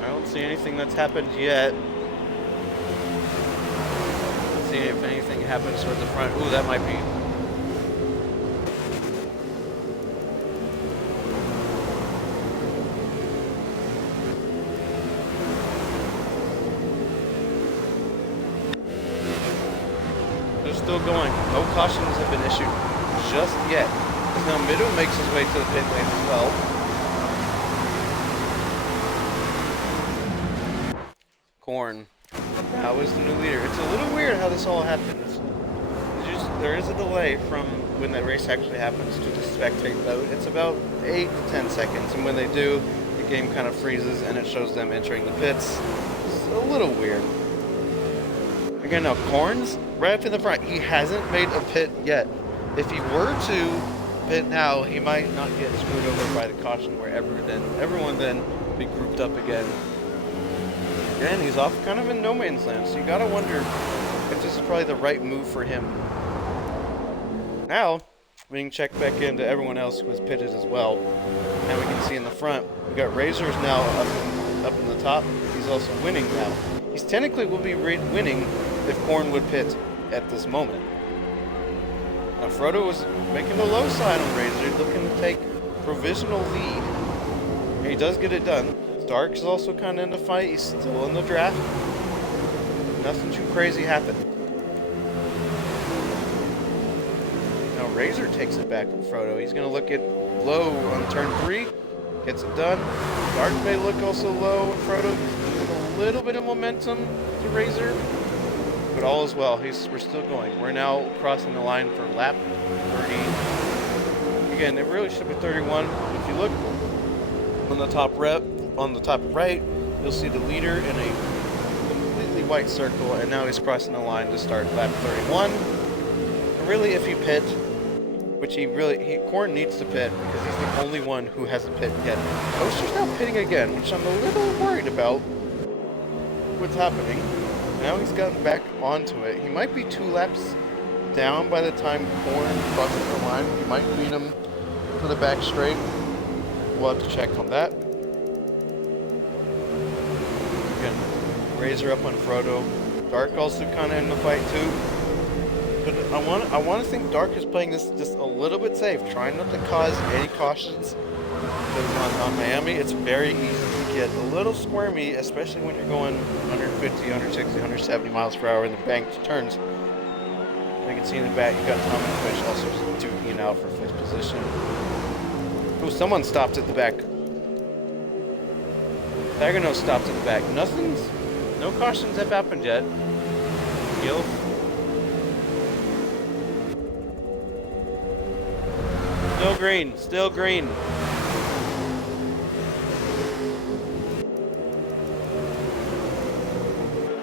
I don't see anything that's happened yet. Let's see if anything happens towards the front. Ooh, that might be. They're still going. No cautions have been issued just yet. Now Middle makes his way to the pit lane as well. Corn now is the new leader. It's a little weird how this all happens. There is a delay from when that race actually happens to the spectate vote. It's about 8 to 10 seconds, and when they do, the game kind of freezes and it shows them entering the pits. It's a little weird. Again, now Corn's right up in the front. He hasn't made a pit yet. If he were to pit now, he might not get screwed over by the caution where everyone then be grouped up again. Again, he's off kind of in no man's land, so you gotta wonder if this is probably the right move for him. Now, we can check back into everyone else who was pitted as well. And we can see in the front, we got Razor's now up in the top. He's also winning now. He's technically will be winning if Corn would pit at this moment. Now Frodo was making the low side on Razor, looking to take provisional lead. And he does get it done. Dark is also kind of in the fight. He's still in the draft. Nothing too crazy happened. Now Razor takes it back from Frodo. He's going to look at low on turn 3. Gets it done. Dark may look also low. Frodo a little bit of momentum to Razor. But all is well. We're still going. We're now crossing the line for lap 30. Again, it really should be 31. If you look on the top right, you'll see the leader in a completely white circle, and now he's crossing the line to start lap 31. And really, if you pit, which Corn needs to pit because he's the only one who hasn't pit yet. Coaster's now pitting again, which I'm a little worried about what's happening. Now he's gotten back onto it. He might be 2 laps down by the time Corn crosses the line. You might beat him to the back straight. We'll have to check on that. Again, Razor up on Frodo. Dark also kind of in the fight too. But I want to think Dark is playing this just a little bit safe, trying not to cause any cautions. Because on Miami, it's very easy to get a little squirmy, especially when you're going 150, 160, 170 miles per hour in the banked turns. You can see in the back, you got Tom and Twitch also duking out for 5th position. Oh, someone stopped at the back. Thagano stopped at the back. No cautions have happened yet. Gil. Still green.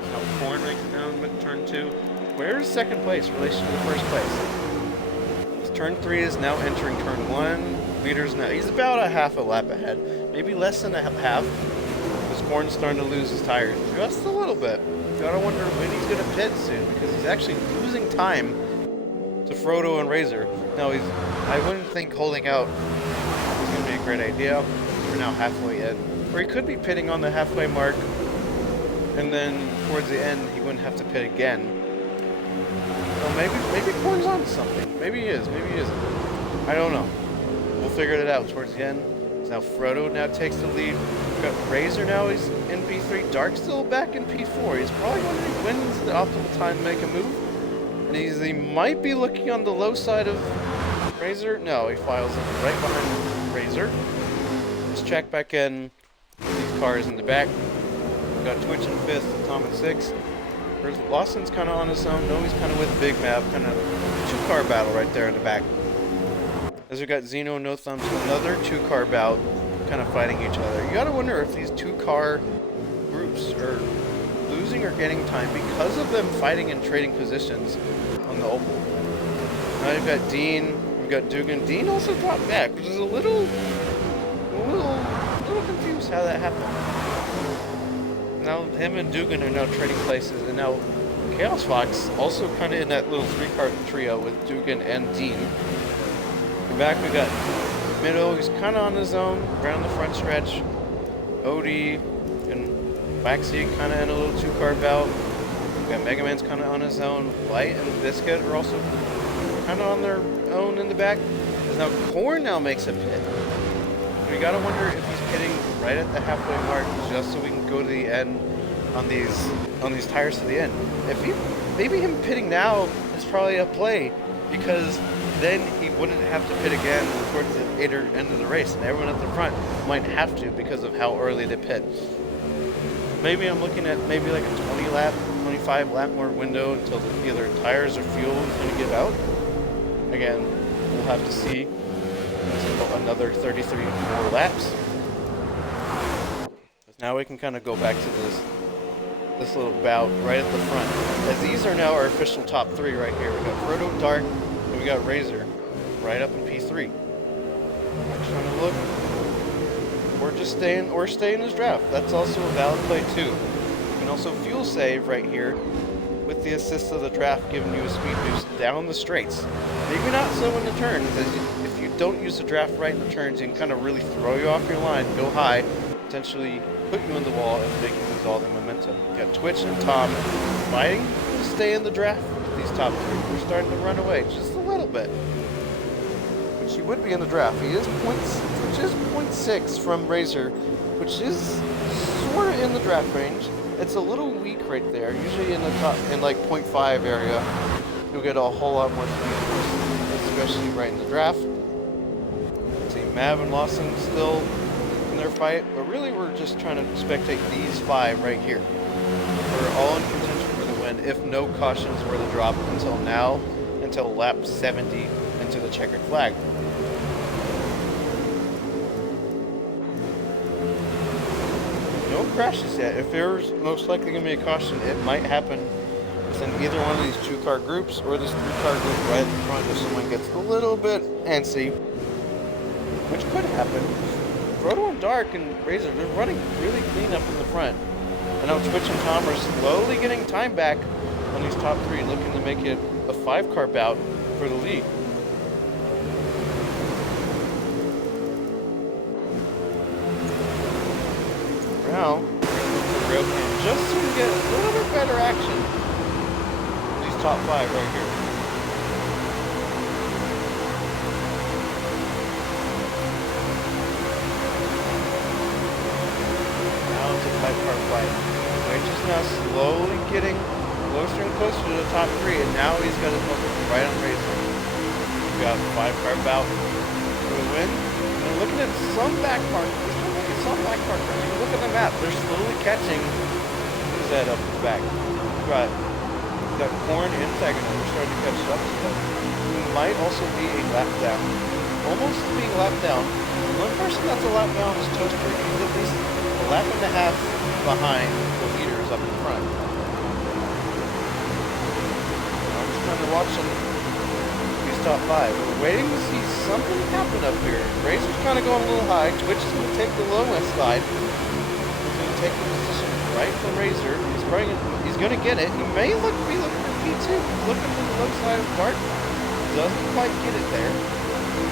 Now Corn makes it down with turn 2. Where's second place in relation to the first place? Turn 3 is now entering turn 1. Leader's now, he's about a half a lap ahead. Maybe less than a half. Because Corn's starting to lose his tires just a little bit. You gotta wonder when he's gonna pit soon, because he's actually losing time to Frodo and Razor. Now I wouldn't think holding out is gonna be a great idea. We're now halfway in. Or he could be pitting on the halfway mark, and then towards the end he wouldn't have to pit again. Well, maybe Corn's on to something. Maybe he is, maybe he isn't. I don't know. We'll figure it out towards the end. So now Frodo now takes the lead. We've got Razor now, he's in P3. Dark still back in P4. He's probably wondering when's the optimal time to make a move. And he might be looking on the low side of Razor. No, he files in right behind Razor. Let's check back in. These cars in the back. We've got Twitch in 5th, Tom in 6th. Lawson's kind of on his own. No, he's kind of with Big Map. Kind of 2-car battle right there in the back. As we got Xeno and No Thumbs, another 2-car bout, kind of fighting each other. You gotta wonder if these 2-car groups are losing or gaining time because of them fighting and trading positions on the oval. Now you've got Dean, we've got Dugan. Dean also dropped back, which is a little confused how that happened. Now him and Dugan are now trading places, and now Chaos Fox also kind of in that little three-card trio with Dugan and Dean. And back we got Middle, he's kind of on his own, around the front stretch. Odie and Waxy kind of in a little two-card bout. We got Mega Man's kind of on his own. Light and Biscuit are also kind of on their own in the back. Because now Korn now makes a pit. We gotta wonder if he's pitting right at the halfway mark just so we can go to the end on these tires to the end. If he, maybe him pitting now is probably a play, because then he wouldn't have to pit again towards the end of the race, and everyone at the front might have to because of how early they pit. Maybe I'm looking at maybe like a 25 lap more window until either tires or fuel is going to give out. Again, we'll have to see until another 33 more laps. Now we can kind of go back to this little bout right at the front, as these are now our official top three right here. We got Frodo, Dark, and we got Razor right up in P3. We're trying to look. We're staying as draft. That's also a valid play too. You can also fuel save right here with the assist of the draft, giving you a speed boost down the straights. Maybe not so in the turns, as if you don't use the draft right in the turns, you can kind of really throw you off your line, go high, potentially put you in the wall and make you lose all the momentum. You got Twitch and Tom fighting to stay in the draft with these top three. We're starting to run away just a little bit. Which he would be in the draft. He is 0.6 from Razor, which is sort of in the draft range. It's a little weak right there. Usually in the top, in like 0.5 area, you'll get a whole lot more speed, especially right in the draft. See, Mav and Lawson still in their fight, but really we're just trying to spectate these five right here. We're all in contention for the win if no cautions were to drop until now, until lap 70 into the checkered flag. No crashes yet. If there's most likely going to be a caution, it might happen within either one of these two-car groups or this three-car group right in front if someone gets a little bit antsy, which could happen. Frodo and Dark and Razor, they're running really clean up in the front. And now Twitch and Tom are slowly getting time back on these top three, looking to make it a 5-car bout for the lead. Now, rail cam just so we can get a little bit better action. These top five right here. Now it's a 5-car fight. Which is now slowly getting closer and closer to the top three, and now he's got his focus right on Razor. We got a 5-car bout for the win. And they're looking at some back markers. Some back markers. You look at the map, they're slowly catching. Who's that up the back? We've got Korn in second, and we're starting to catch up to them. He might also be a lap down. Almost being lap down. One person that's a lap down is Toaster. He's at least a lap and a half behind the leaders up in front. I'm just trying to watch them. Top 5. We're waiting to see something happen up here. Razor's kind of going a little high. Twitch is going to take the low west side. He's going to take the position right from Razor. He's going to get it. He may be looking for P2. He's looking for the low side of Dark. Doesn't quite get it there.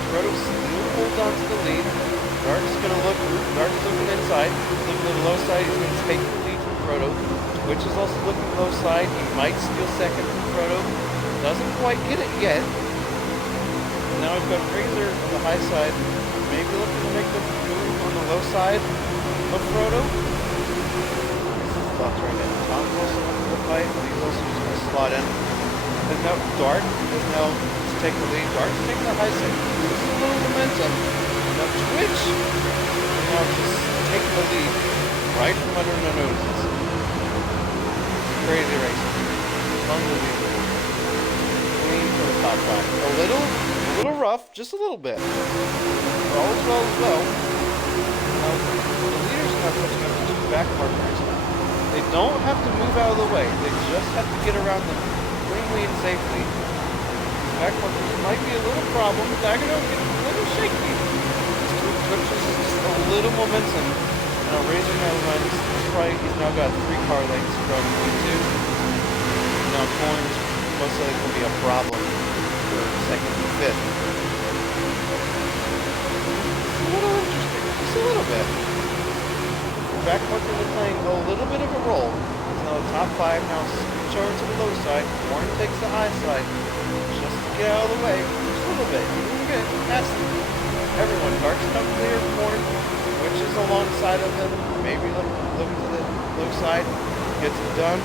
Frodo still holds on to the lead. Dark's going to look. Dark's looking inside. He's looking at the low side. He's going to take the lead from Frodo. Twitch is also looking low side. He might steal second from Frodo. Doesn't quite get it yet. Now we've got Razor on the high side, maybe looking to make the move on the low side of Frodo. Thoughts right now. Tom's also looking to fight, but he's also just going to slot in. And now Dark is now taking the lead. Dark's taking the high side. This is a little momentum. Now Twitch is now just taking the lead right from under their noses. Crazy racing. Unbelievable. Clean for the top 5. A little rough, just a little bit. All is well as well. Now, the leaders are not touching up the 2 back markers. They don't have to move out of the way. They just have to get around them cleanly and safely. Back markers might be a little problem. Lagano getting a little shaky. Twitches just a little momentum. Now Razor now runs right. He's now got 3 car lengths from P2. Now Corn's most likely going to be a problem for 2nd and 5th. It's a little interesting, just a little bit. Back markers are playing a little bit of a role. Now the top 5 now switch over to the low side. Corn takes the high side. Just to get out of the way, just a little bit. You can get past everyone. Dark's not clear. Corn switches alongside of him. Maybe looking to the low side. Gets it done.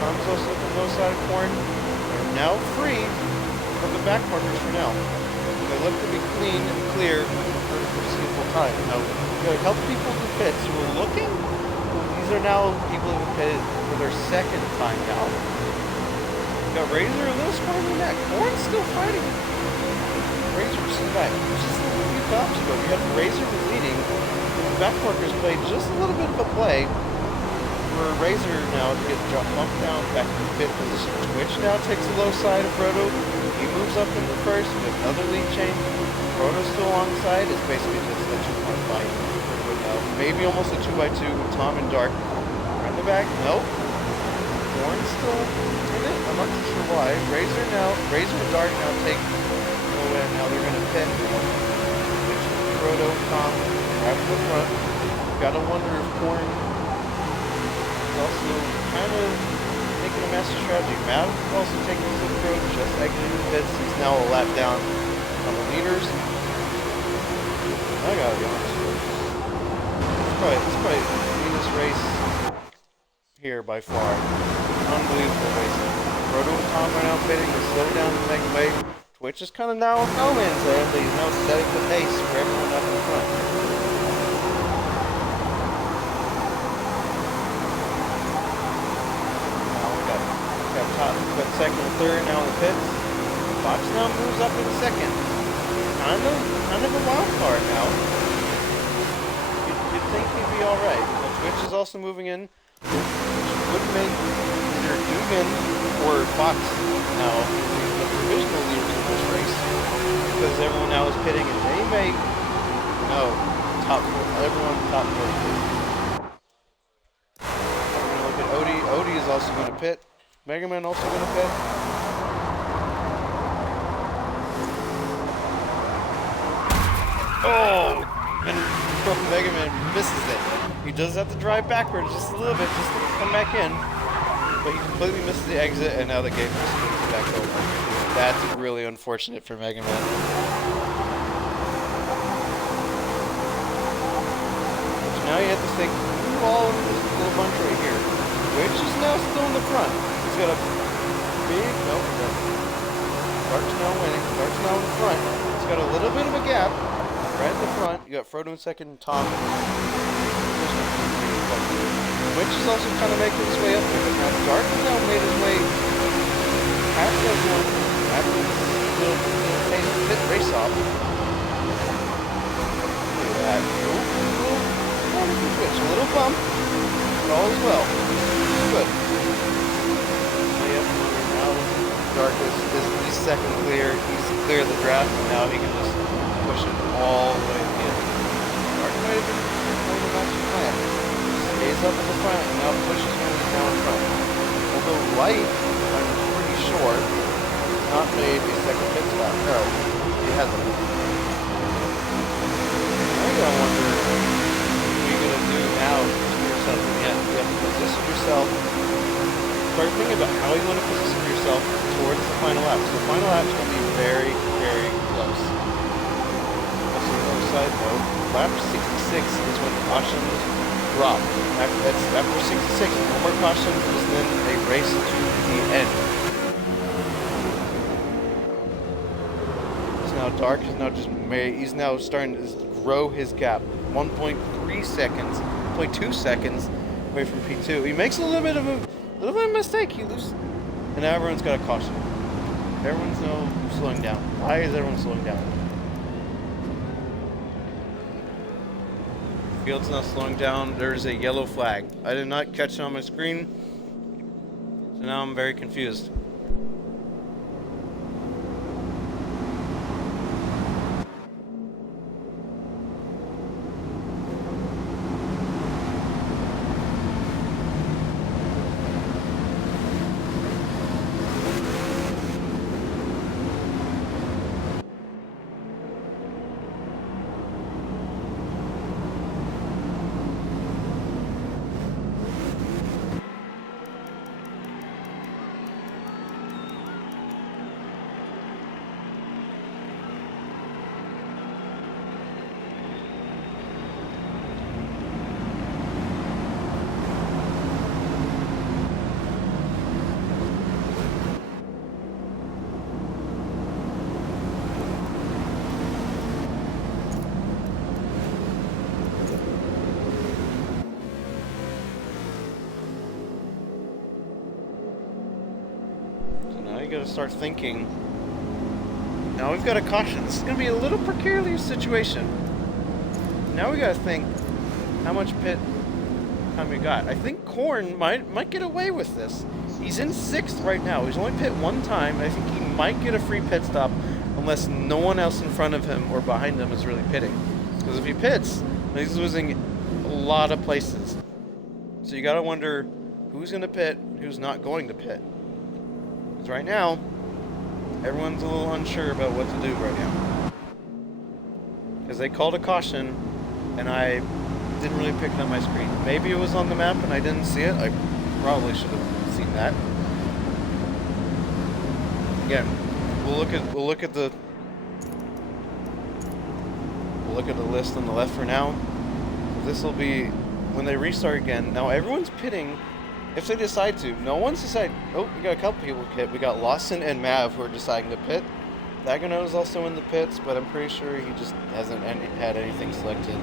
Tom's also looking low side of Corn. They're now free from the back markers for now. They look to be clean and clear for the foreseeable time. Now, to help people who pits who are looking, these are now people who pitted for their 2nd time now. You got Razor a little spot in the neck. Corn's still fighting. Razor just back. Just a few tops ago. You have Razor was leading. The back markers played just a little bit of a play for Razor now to get bumped down back to the pit position. Twitch now takes the low side of Frodo. He moves up into first with another lead change. Frodo's still alongside. It's basically just a 2-point fight. Maybe almost a 2x2 with Tom and Dark. Around the back. Nope. Corn's still in it. I'm not too sure why. Razor and Dark now take away. Now they're going to pit. Which Frodo, Tom, right to the front. Gotta wonder if Corn is also kind of making a master strategy. Mav also taking his approach, just exiting the pits. He's now a lap down on the leaders. I gotta be honest with you. It's probably the cleanest race here by far. Unbelievable racing. Frodo and Tom are now pitting to slow down to make way. Twitch is kind of now no man's land, but he's now setting the pace for everyone up in front. Now we got top, but 2nd and 3rd now in the pits. Fox now moves up in 2nd. Kind of a wild card now. You'd think he'd be alright. Twitch is also moving in, which would make either Dugan or Fox now the provisional leaders in this race, because everyone now is pitting and they may everyone top 4. We're going to look at Odie. Odie is also going to pit. Mega Man also going to pit. Oh! And Mega Man misses it. He does have to drive backwards just a little bit just to come back in. But he completely misses the exit, and now the game just moves back over. That's really unfortunate for Mega Man. So now you have to think through all of this little bunch right here. Which is now still in the front. He's got a big... Nope, Dark's now winning. Dark's now in the front. He's got a little bit of a gap. Right at the front, you got Frodo in 2nd, Tom. Which is also kind of making his way up there. But now Dark has now made his way past everyone after this little pit race off. Look at that. A little bump. But all is well. Good. Now Dark is at least 2nd clear. He's clear of the draft, and now he can just push it all the way to the end. Dark might have been playing the master plan. Stays up in the front and now pushes him down front. Although Light, I'm pretty sure, has not made a 2nd pit stop. No, he hasn't. I gotta wonder what you're gonna do now to yourself in the end. You have to position yourself. Start thinking about how you want to position yourself towards the final lap. So the final lap is going to be very, very close. Side note, lap 66 is when cautions drop. After 66, no more cautions, and then they race to the end. So now Dark is now he's now starting to grow his gap. 1.3 seconds, 0.2 seconds away from P2. He makes a little bit of a mistake. He loses, and now everyone's got a caution. Everyone's now slowing down. Why is everyone slowing down? Field's not slowing down. There's a yellow flag. I did not catch it on my screen, so now I'm very confused. Gotta start thinking. Now we've got a caution. This is gonna be a little precarious situation. Now we gotta think how much pit time we got. I think Corn might get away with this. He's in 6th right now. He's only pit 1 time. I think he might get a free pit stop unless no one else in front of him or behind him is really pitting. Because if he pits, he's losing a lot of places. So you gotta wonder who's gonna pit, who's not going to pit. Right now, everyone's a little unsure about what to do right now. Because they called a caution, and I didn't really pick it up my screen. Maybe it was on the map and I didn't see it. I probably should have seen that. Again, we'll look at the list on the left for now. This will be when they restart again. Now everyone's pitting. If they decide to, no one's decided. Oh, we got a couple people pit. We got Lawson and Mav who are deciding to pit. Dagano is also in the pits, but I'm pretty sure he just hasn't had anything selected.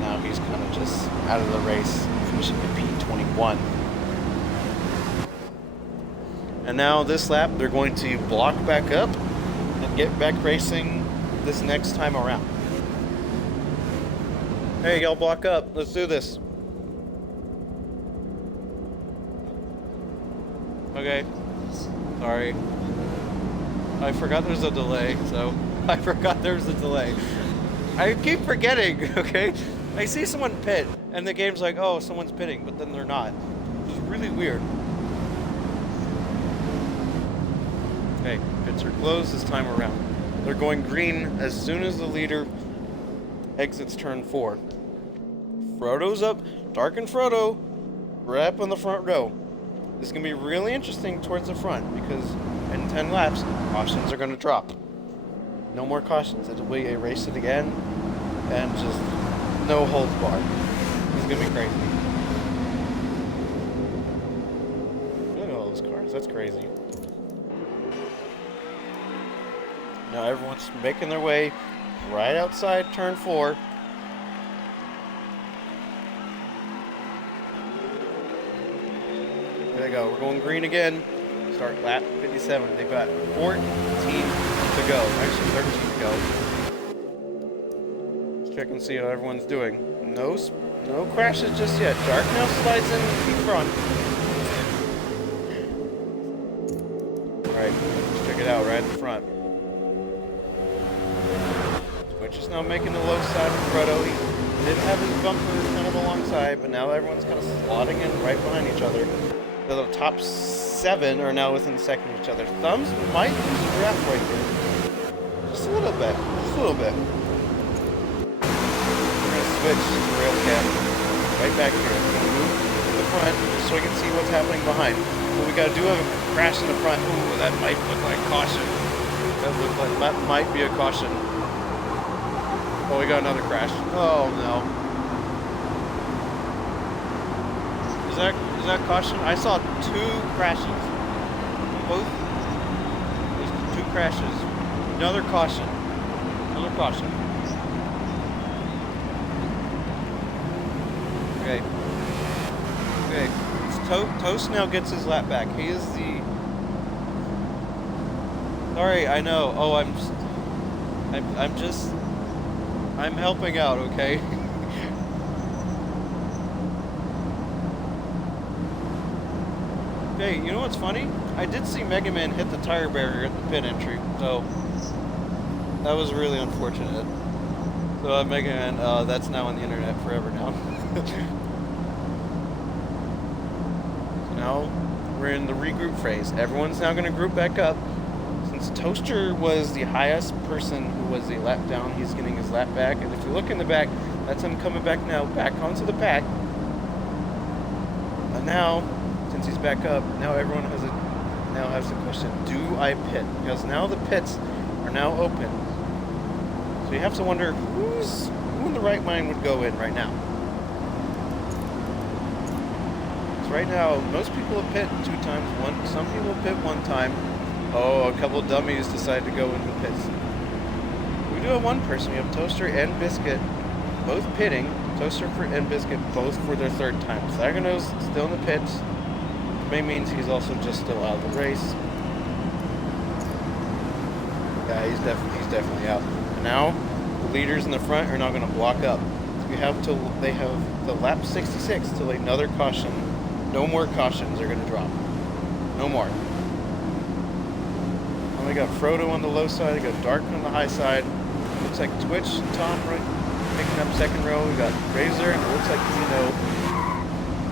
Now he's kind of just out of the race, finishing at P21. And now this lap, they're going to block back up and get back racing this next time around. Hey, y'all block up. Let's do this. Okay, sorry. I forgot there's a delay, so I forgot there's a delay. I keep forgetting, okay? I see someone pit, and the game's like, oh, someone's pitting, but then they're not. It's really weird. Okay, pits are closed this time around. They're going green as soon as the leader exits turn 4. Frodo's up. Dark and Frodo, right up on the front row. This is going to be really interesting towards the front because in 10 laps, cautions are going to drop. No more cautions. It'll be a race it again and just no holds barred. This is going to be crazy. Look at all those cars. That's crazy. Now everyone's making their way right outside turn 4. There they go. We're going green again. Start lap 57. They've got 14 to go. Actually, 13 to go. Let's check and see how everyone's doing. No crashes just yet. Dark now slides in front. Alright, let's check it out right in front. Switch is now making the low side of Frodo. He did have his bumper kind of alongside, but now everyone's kind of slotting in right behind each other. The top 7 are now within a second of each other. Thumbs might lose a draft right here. Just a little bit. Just a little bit. We're going to switch to rail cam right back here. We're going to move to the front so we can see what's happening behind. What we got to do have a crash in the front. Ooh, that might look like caution. That might be a caution. Oh, we got another crash. Oh, no. Is that caution? I saw 2 crashes. Both. There's 2 crashes. Another caution. Another caution. Okay. Okay. Toast now gets his lap back. He is the... Sorry, I know. Oh, I'm helping out, okay? Hey, you know what's funny? I did see Mega Man hit the tire barrier at the pit entry, so that was really unfortunate. So Mega Man, that's now on the internet forever now. So now we're in the regroup phase. Everyone's now going to group back up. Since Toaster was the highest person who was a lap down, he's getting his lap back. And if you look in the back, that's him coming back now, back onto the pack. And now, since he's back up, now everyone has the question: do I pit? Because now the pits are now open. So you have to wonder who in the right mind would go in right now. So right now, most people have pit 2 times. Some people pit 1 time. Oh, a couple of dummies decide to go into the pits. We do have 1 person. We have Toaster and Biscuit both pitting. Toaster and Biscuit both for their 3rd time. Sagano's still in the pits. May means he's also just still out of the race. Yeah, he's definitely out. And now the leaders in the front are now going to block up. So they have the lap 66 till another caution. No more cautions are going to drop. No more. And we got Frodo on the low side. We got Dark on the high side. Looks like Twitch and Tom right picking up 2nd row. We got Razor and it looks like Xite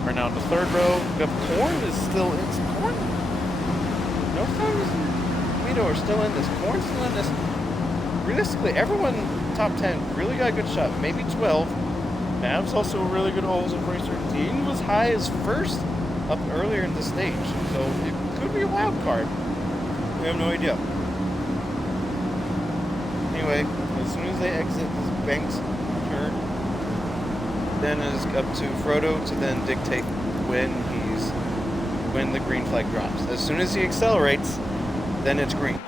are now in the 3rd row. We have Corn is still in. Corn? No thumbs. Vito are still in this. Corn's still in this. Realistically, everyone top 10 really got a good shot. Maybe 12. Mav's also a really good hole as a racer. Dean was high as 1st up earlier in the stage. So it could be a wild card. We have no idea. Anyway, as soon as they exit this bank's turn, then it is up to Frodo to then dictate when the green flag drops. As soon as he accelerates, then it's green.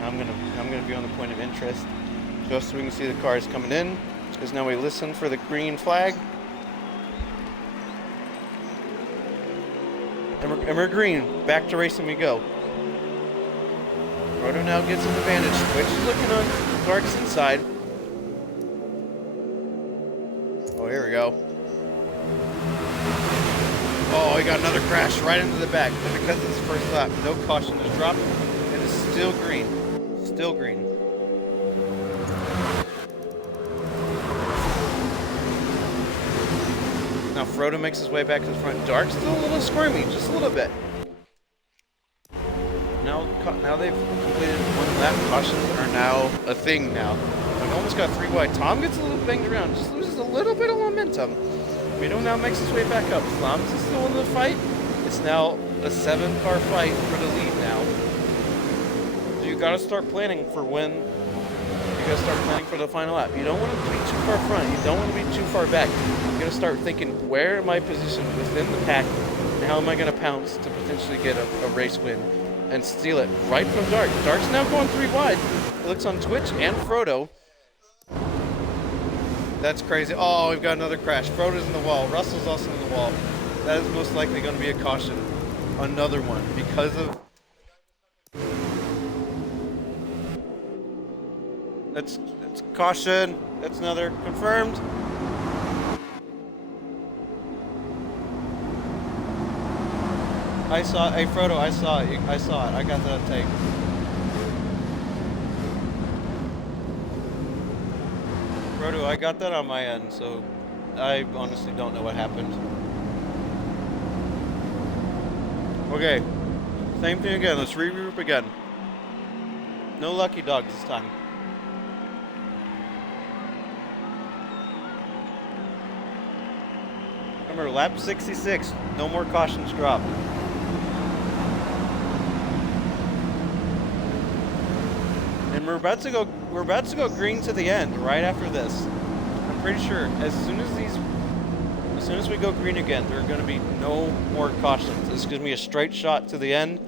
I'm gonna be on the point of interest, just so we can see the cars coming in. Because now we listen for the green flag, and we're green. Back to racing we go. Frodo now gets an advantage. Twitch is looking on Dark's inside. Oh, here we go. Oh, he got another crash right into the back. But because it's his 1st lap, no caution is dropped. It is still green. Still green. Now Frodo makes his way back to the front. Dark's still a little squirmy, just a little bit. Now they've completed 1 lap. Cautions are now a thing now. We've almost got 3 wide. Tom gets a little banged around, just loses a little bit of momentum. Vito now makes his way back up. Slams is still in the fight. It's now a 7-car fight for the lead now. So you gotta start planning for when you gotta start planning for the final lap. You don't want to be too far front. You don't want to be too far back. You gotta start thinking, where am I positioned within the pack, and how am I gonna pounce to potentially get a race win and steal it right from Dark. Dark's now going 3 wide. It looks on Twitch and Frodo. That's crazy. Oh, we've got another crash. Frodo's in the wall. Russell's also in the wall. That is most likely going to be a caution. Another one because of... That's caution. That's another confirmed. I saw it. Hey, Frodo, I saw it. I saw it. I got that on tape. Frodo, I got that on my end, so I honestly don't know what happened. Okay. Same thing again. Let's regroup again. No lucky dogs this time. Remember, lap 66. No more cautions dropped. And we're about to go green to the end right after this. I'm pretty sure as soon as we go green again, there are going to be no more cautions. It's going to be a straight shot to the end.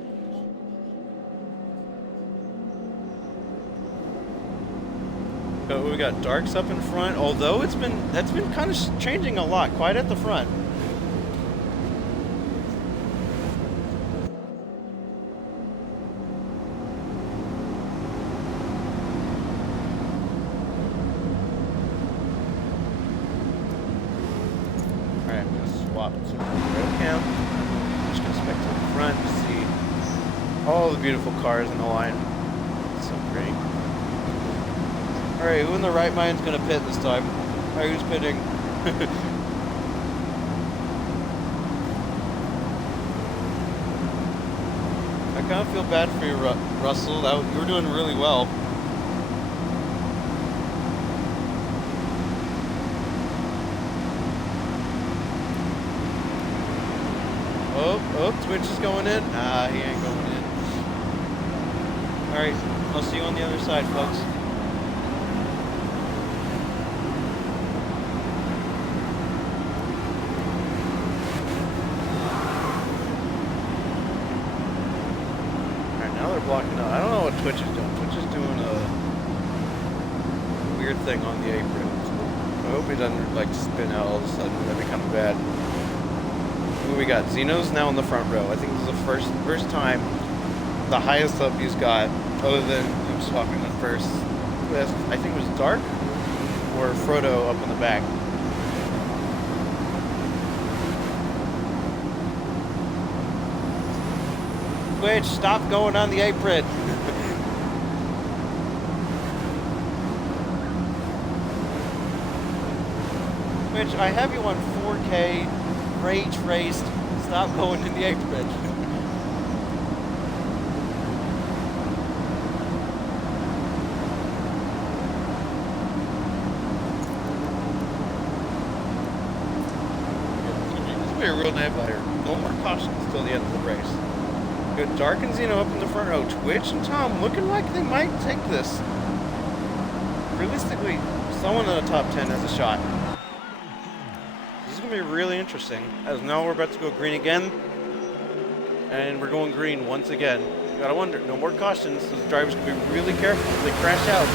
But we got Darks up in front, although that's been kind of changing a lot, quite at the front. back to the front to see all the beautiful cars in the line. It's so great. Alright, who in the right mind's gonna pit this time? Alright, who's pitting? I kind of feel bad for you, Russell. You were doing really well. Oh, Twitch is going in. Nah, he ain't going in. Alright, I'll see you on the other side, folks. Alright, now they're blocking out. I don't know what Twitch is doing. Twitch is doing a weird thing on the apron. I hope he doesn't, like, spin out all of a sudden. That'd be kind of bad. Who we got? Zeno's now in the front row. I think this is the first time, the highest up he's got, other than him swapping the first with, I think it was Dark or Frodo up in the back. Twitch, stop going on the apron. Twitch, I have you on 4K. Rage raced. Stop going in the apron. This will be a real nail biter. No more cautions until the end of the race. Good. Dark and Xeno up in the front row. Twitch and Tom looking like they might take this. Realistically, someone in the top 10 has a shot. Be really interesting, as now we're about to go green again, and we're going green once again. You gotta wonder, no more cautions, so the drivers can be really careful. If they crash out,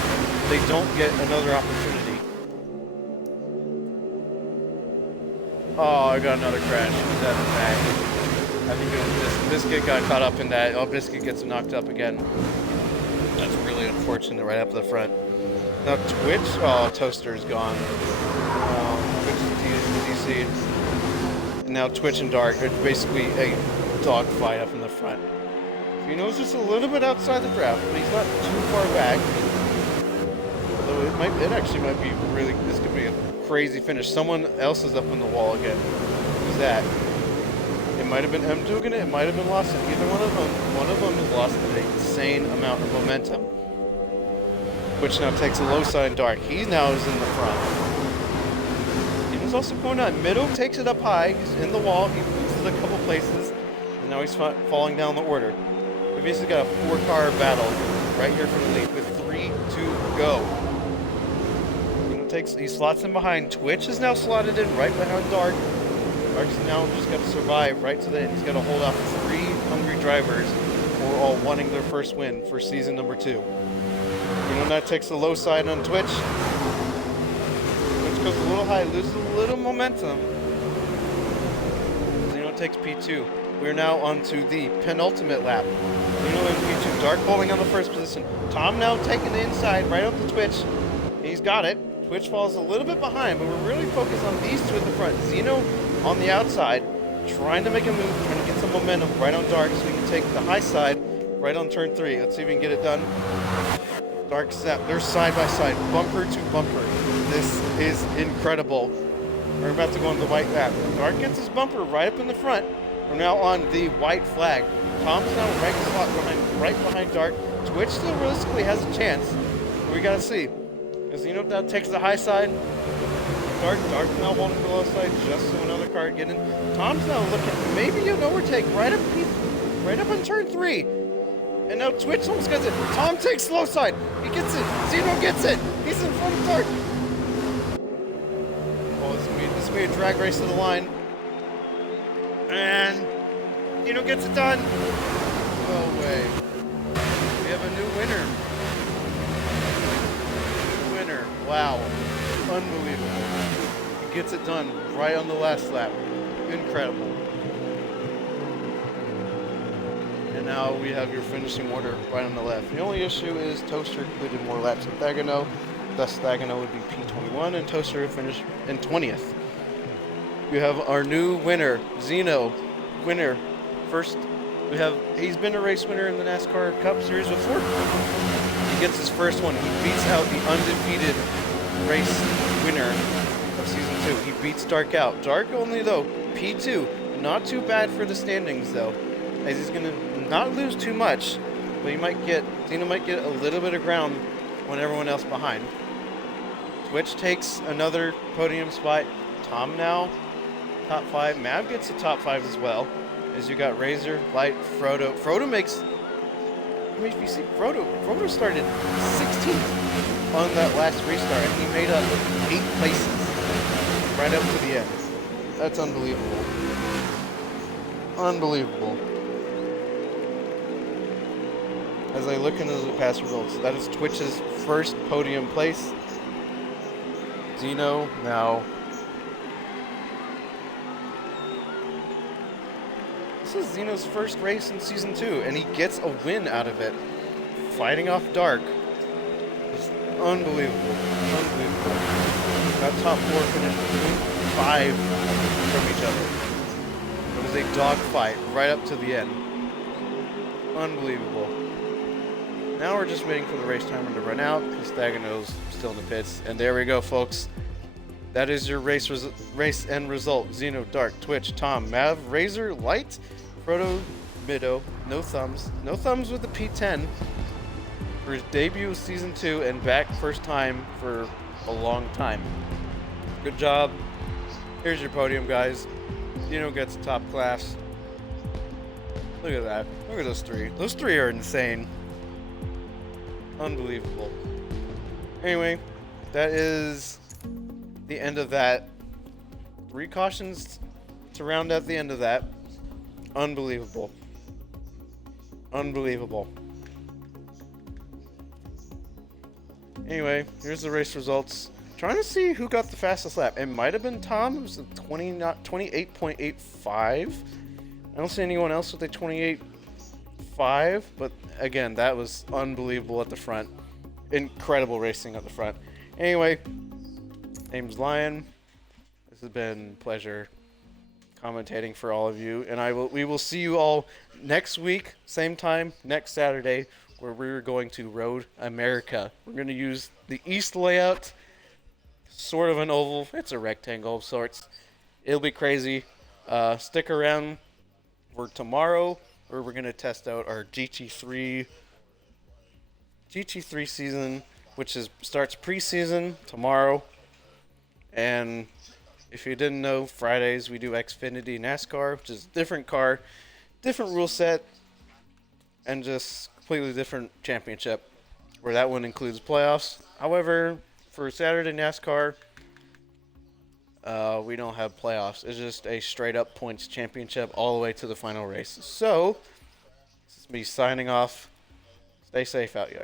they don't get another opportunity. Oh, I got another crash. Was that the back? I think it was Biscuit got caught up in that. Oh, Biscuit gets knocked up again. That's really unfortunate right up the front. Now Twitch, oh, Toaster's gone. And now Twitch and Dark are basically a dogfight up in the front. Fino's just a little bit outside the draft, but he's not too far back. Although it actually might be really, this could be a crazy finish. Someone else is up on the wall again. Who's that? It might have been M doing it, it might have been Lawson. Either one of them. One of them has lost an insane amount of momentum. Which now takes a low side Dark. He now is in the front. He's also going out middle, takes it up high, he's in the wall, he loses a couple places, and now he's falling down the order. We basically got a 4-car battle right here from the lead with 3 to go. He slots in behind. Twitch is now slotted in right behind Dark. Dark's now just got to survive right to the end. He's got to hold off 3 hungry drivers who are all wanting their first win for season number 2. That takes the low side on Twitch. Goes a little high, loses a little momentum. Zeno takes P2. We're now on to the penultimate lap. Zeno in P2, Dark holding on the first position. Tom now taking the inside, right up to Twitch. He's got it. Twitch falls a little bit behind, but we're really focused on these two at the front. Zeno on the outside, trying to make a move, trying to get some momentum right on Dark so we can take the high side right on turn 3. Let's see if we can get it done. Dark step. They're side by side, bumper to bumper. This is incredible. We're about to go on the white lap. Dark gets his bumper right up in the front. We're now on the white flag. Tom's now right behind Dark. Twitch still realistically has a chance. We gotta see. As now takes the high side. Dark now holding the low side just so another car can get in. Tom's now looking, maybe an overtake right up on turn 3. And now Twitch almost gets it. Tom takes low side. He gets it. Zeno gets it. He's in front of Dark. Oh, this is going to be a drag race to the line. And Zeno gets it done. No way. We have a new winner. New winner. Wow. Unbelievable. He gets it done right on the last lap. Incredible. And now we have your finishing order right on the left. The only issue is Toaster completed more laps than Thagano. Thus Thagano would be P21 and Toaster would finish in 20th. You have our new winner, Zeno, winner First, he's been a race winner in the NASCAR Cup Series before. He gets his first one. He beats out the undefeated race winner of Season 2. He beats Dark out. Dark only, though, P2. Not too bad for the standings, though, as he's going to not lose too much, but Xeno might get a little bit of ground on everyone else behind. Twitch takes another podium spot. Tom now, top 5. Mav gets the top 5 as well. As you got Razor, Light, Frodo. Frodo makes... I mean, if you see Frodo started 16th on that last restart, and he made up 8 places right up to the end. That's unbelievable. Unbelievable. As I look into the past results, that is Twitch's first podium place. Xeno now. This is Xeno's first race in Season 2, and he gets a win out of it. Fighting off Dark. Just unbelievable. Unbelievable. That top 4 finished 5 from each other. It was a dogfight right up to the end. Unbelievable. Now we're just waiting for the race timer to run out. Stagano's still in the pits. And there we go, folks. That is your race end result. Xeno, Dark, Twitch, Tom, Mav, Razor, Light, Frodo, Mido, no thumbs. No thumbs with the P10 for his debut of Season 2 and back first time for a long time. Good job. Here's your podium, guys. Xeno gets top class. Look at that. Look at those 3. Those 3 are insane. Unbelievable. Anyway, that is the end of that. 3 cautions to round out the end of that. Unbelievable. Unbelievable. Anyway, here's the race results. Trying to see who got the fastest lap. It might have been Tom. It was a 28.85. I don't see anyone else with a 28.5, but again, that was unbelievable at the front. Incredible racing at the front. Anyway, name's Lion. This has been a pleasure commentating for all of you, and we will see you all next week, same time, next Saturday, where we're going to Road America. We're going to use the East layout, sort of an oval. It's a rectangle of sorts. It'll be crazy. Stick around for tomorrow, where we're going to test out our GT3 season, which starts preseason tomorrow. And if you didn't know, Fridays we do Xfinity NASCAR, which is a different car, different rule set, and just completely different championship, where that one includes playoffs. However, for Saturday NASCAR, we don't have playoffs. It's just a straight up points championship all the way to the final race. So, this is me signing off. Stay safe out here.